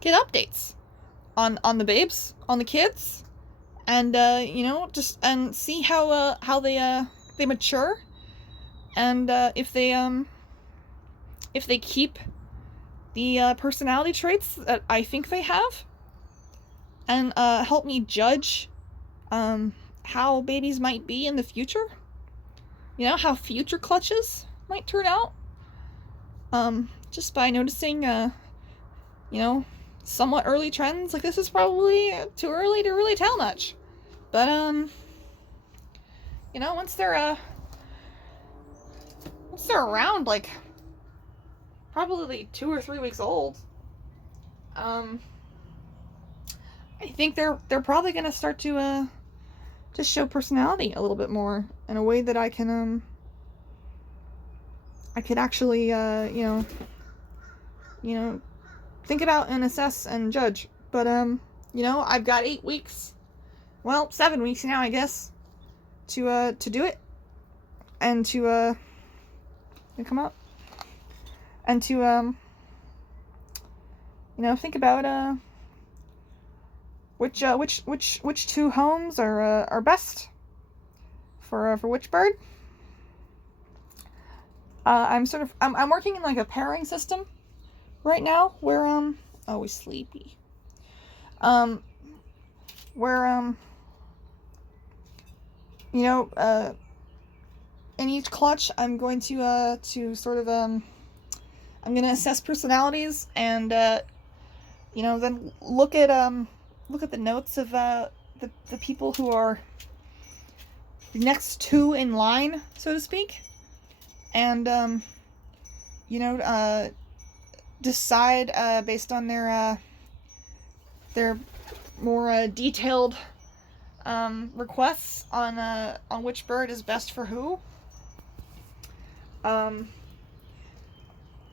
get updates on the babes, on the kids, and you know, just and see how they mature, and if they keep the personality traits that I think they have, and help me judge how babies might be in the future. You know, how future clutches might turn out. Just by noticing, you know, somewhat early trends. Like, this is probably too early to really tell much. But, you know, once they're around, like, probably 2 or 3 weeks old, I think they're probably gonna start to show personality a little bit more in a way that I can I could actually you know think about and assess and judge. But you know, I've got 8 weeks, well, 7 weeks now, I guess, to do it, and to come up and to you know, think about which 2 homes are best for which bird. I'm working in like a pairing system right now where oh, he's sleepy. Where you know, in each clutch I'm going to sort of I'm gonna assess personalities and you know, then look at the notes of the people wwho are next to in line, so to speak, and decide based on their more detailed requests on which bird is best for who.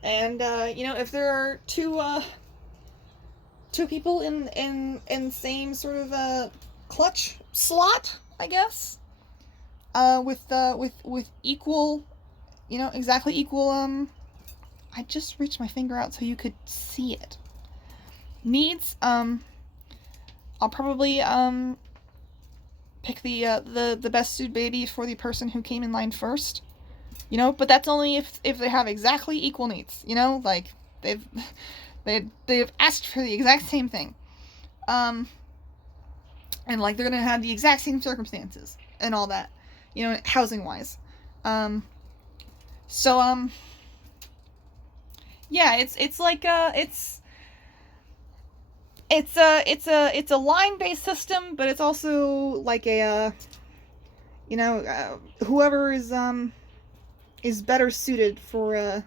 If there are two people in same sort of clutch slot, I guess, with equal, exactly equal, I just reached my finger out so you could see it, needs, I'll probably pick the best suited baby for the person who came in line first, but that's only if they have exactly equal needs, like they've asked for the exact same thing, and like they're gonna have the exact same circumstances and all that, housing wise. Yeah, it's like it's a line-based system, but it's also like a whoever is better suited for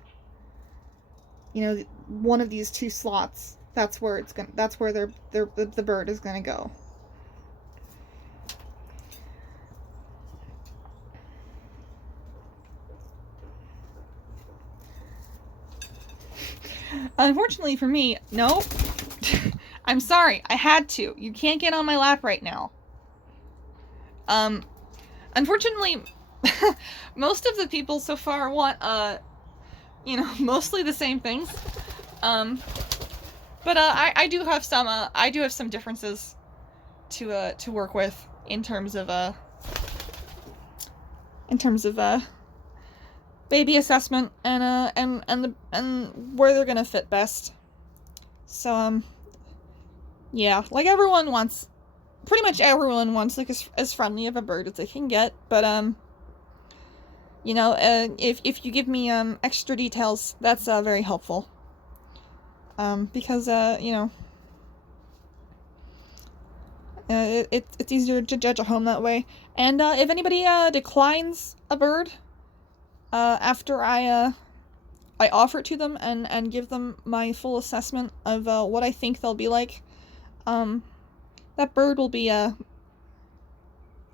one of these two slots, that's where the bird is gonna go. Unfortunately for me, no. I'm sorry, I had to. You can't get on my lap right now. Unfortunately, most of the people so far want, mostly the same things. But I do have some differences to work with in terms of baby assessment and where they're gonna fit best. So yeah, like pretty much everyone wants like as friendly of a bird as they can get, but if you give me extra details, that's very helpful, because it's easier to judge a home that way. And if anybody declines a bird after I offer it to them and give them my full assessment of what I think they'll be like, that bird will be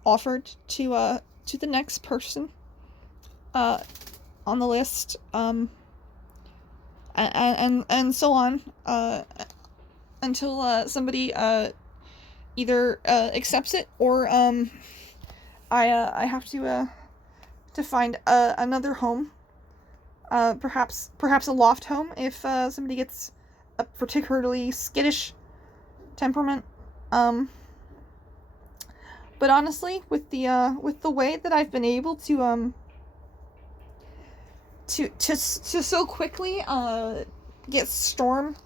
offered to the next person on the list, and so on, until somebody either accepts it, or I have to find another home, perhaps a loft home if somebody gets a particularly skittish temperament. But honestly, with the way that I've been able to so quickly get Storm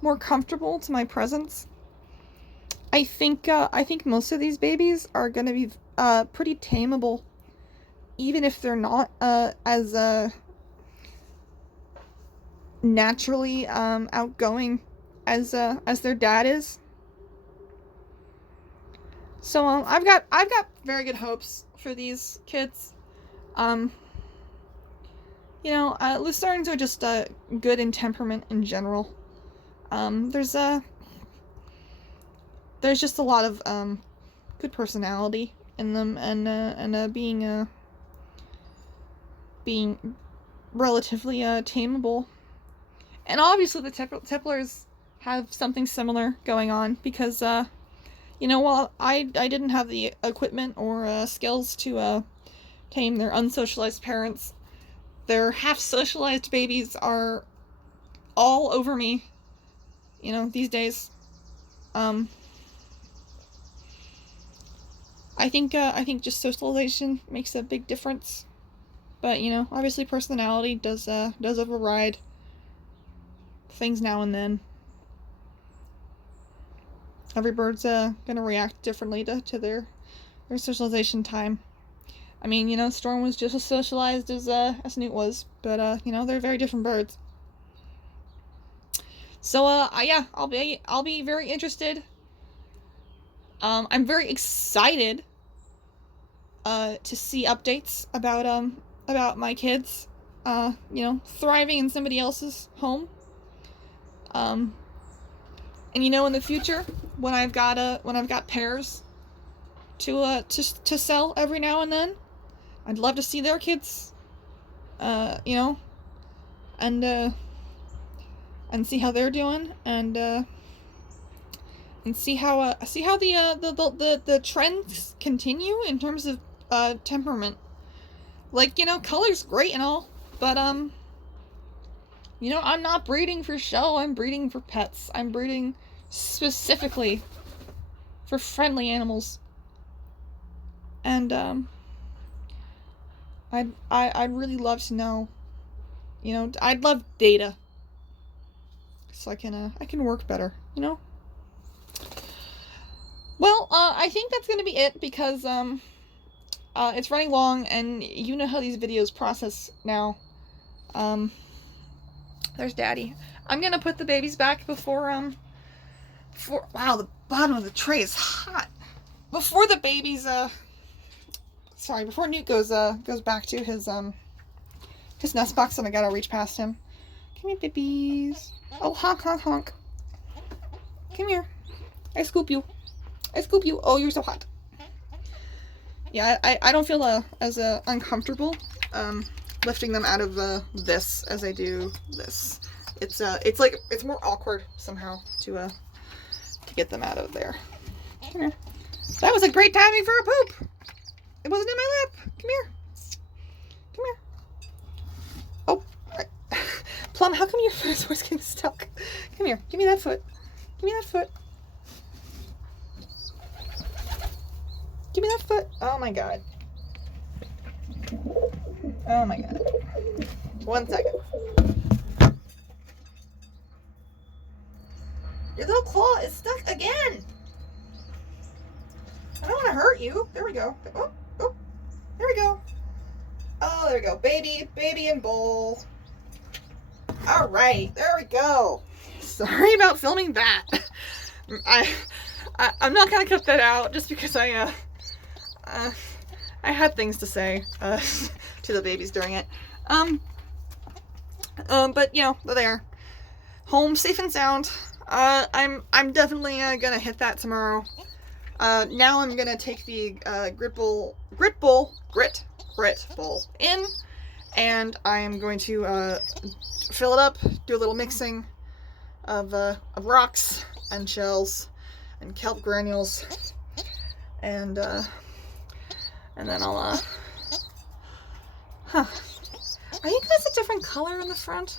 more comfortable to my presence, I think most of these babies are gonna be pretty tameable, even if they're not as naturally outgoing as their dad is. So I've got very good hopes for these kids. Lucerne are just good in temperament in general. There's just a lot of good personality in them, and being relatively tameable. And obviously the Tipplers have something similar going on, because while I didn't have the equipment or skills to tame their unsocialized parents, their half-socialized babies are all over me, these days. I think just socialization makes a big difference, but obviously personality does override things now and then. Every bird's gonna react differently to their socialization time. I mean, Storm was just as socialized as Newt was, but they're very different birds. So yeah, I'll be very interested. I'm very excited to see updates about my kids. you know, thriving in somebody else's home. And you know, in the future, when I've got pairs to sell every now and then, I'd love to see their kids, you know, and see how they're doing, and see how the trends continue in terms of temperament. Like, you know, color's great and all, but you know, I'm not breeding for show. I'm breeding for pets. I'm breeding specifically for friendly animals. And I'd really love to know, you know, I'd love data so I can work better, you know. Well, I think that's gonna be it, because it's running long, and you know how these videos process now. There's Daddy. I'm gonna put the babies back before wow, the bottom of the tray is hot. Before the babies before Newt goes back to his nest box, and I gotta reach past him. Come here, babies. Oh, honk, honk, honk. Come here. I scoop you. I scoop you. Oh, you're so hot. Yeah, I don't feel as uncomfortable lifting them out of this as I do this. It's like, it's more awkward somehow to get them out of there. Come here. That was a great timing for a poop. It wasn't in my lap. Come here. Come here. Oh, Plum, how come your foot is always getting stuck? Come here. Give me that foot. Give me that foot. Give me that foot. Oh my god. Oh my god. 1 second. Your little claw is stuck again. I don't want to hurt you. There we go. Oh, oh. There we go. Oh, there we go. Baby and bowl. All right. There we go. Sorry about filming that. I'm not gonna cut that out just because I had things to say to the babies during it. But you know, they're there. Home safe and sound. I'm definitely gonna hit that tomorrow. Now I'm gonna take the grit bowl in, and I'm going to fill it up, do a little mixing of rocks and shells and kelp granules, and then I'll Are you guys a different color in the front?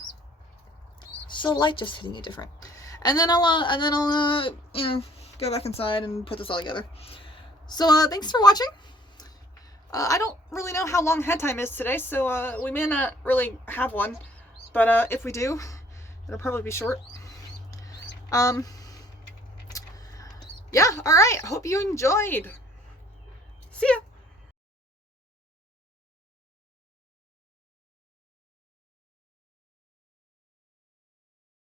So light just hitting you different. And then I'll you know, go back inside and put this all together. So thanks for watching. I don't really know how long head time is today, so we may not really have one, but if we do, it'll probably be short. Yeah, alright, hope you enjoyed. See ya!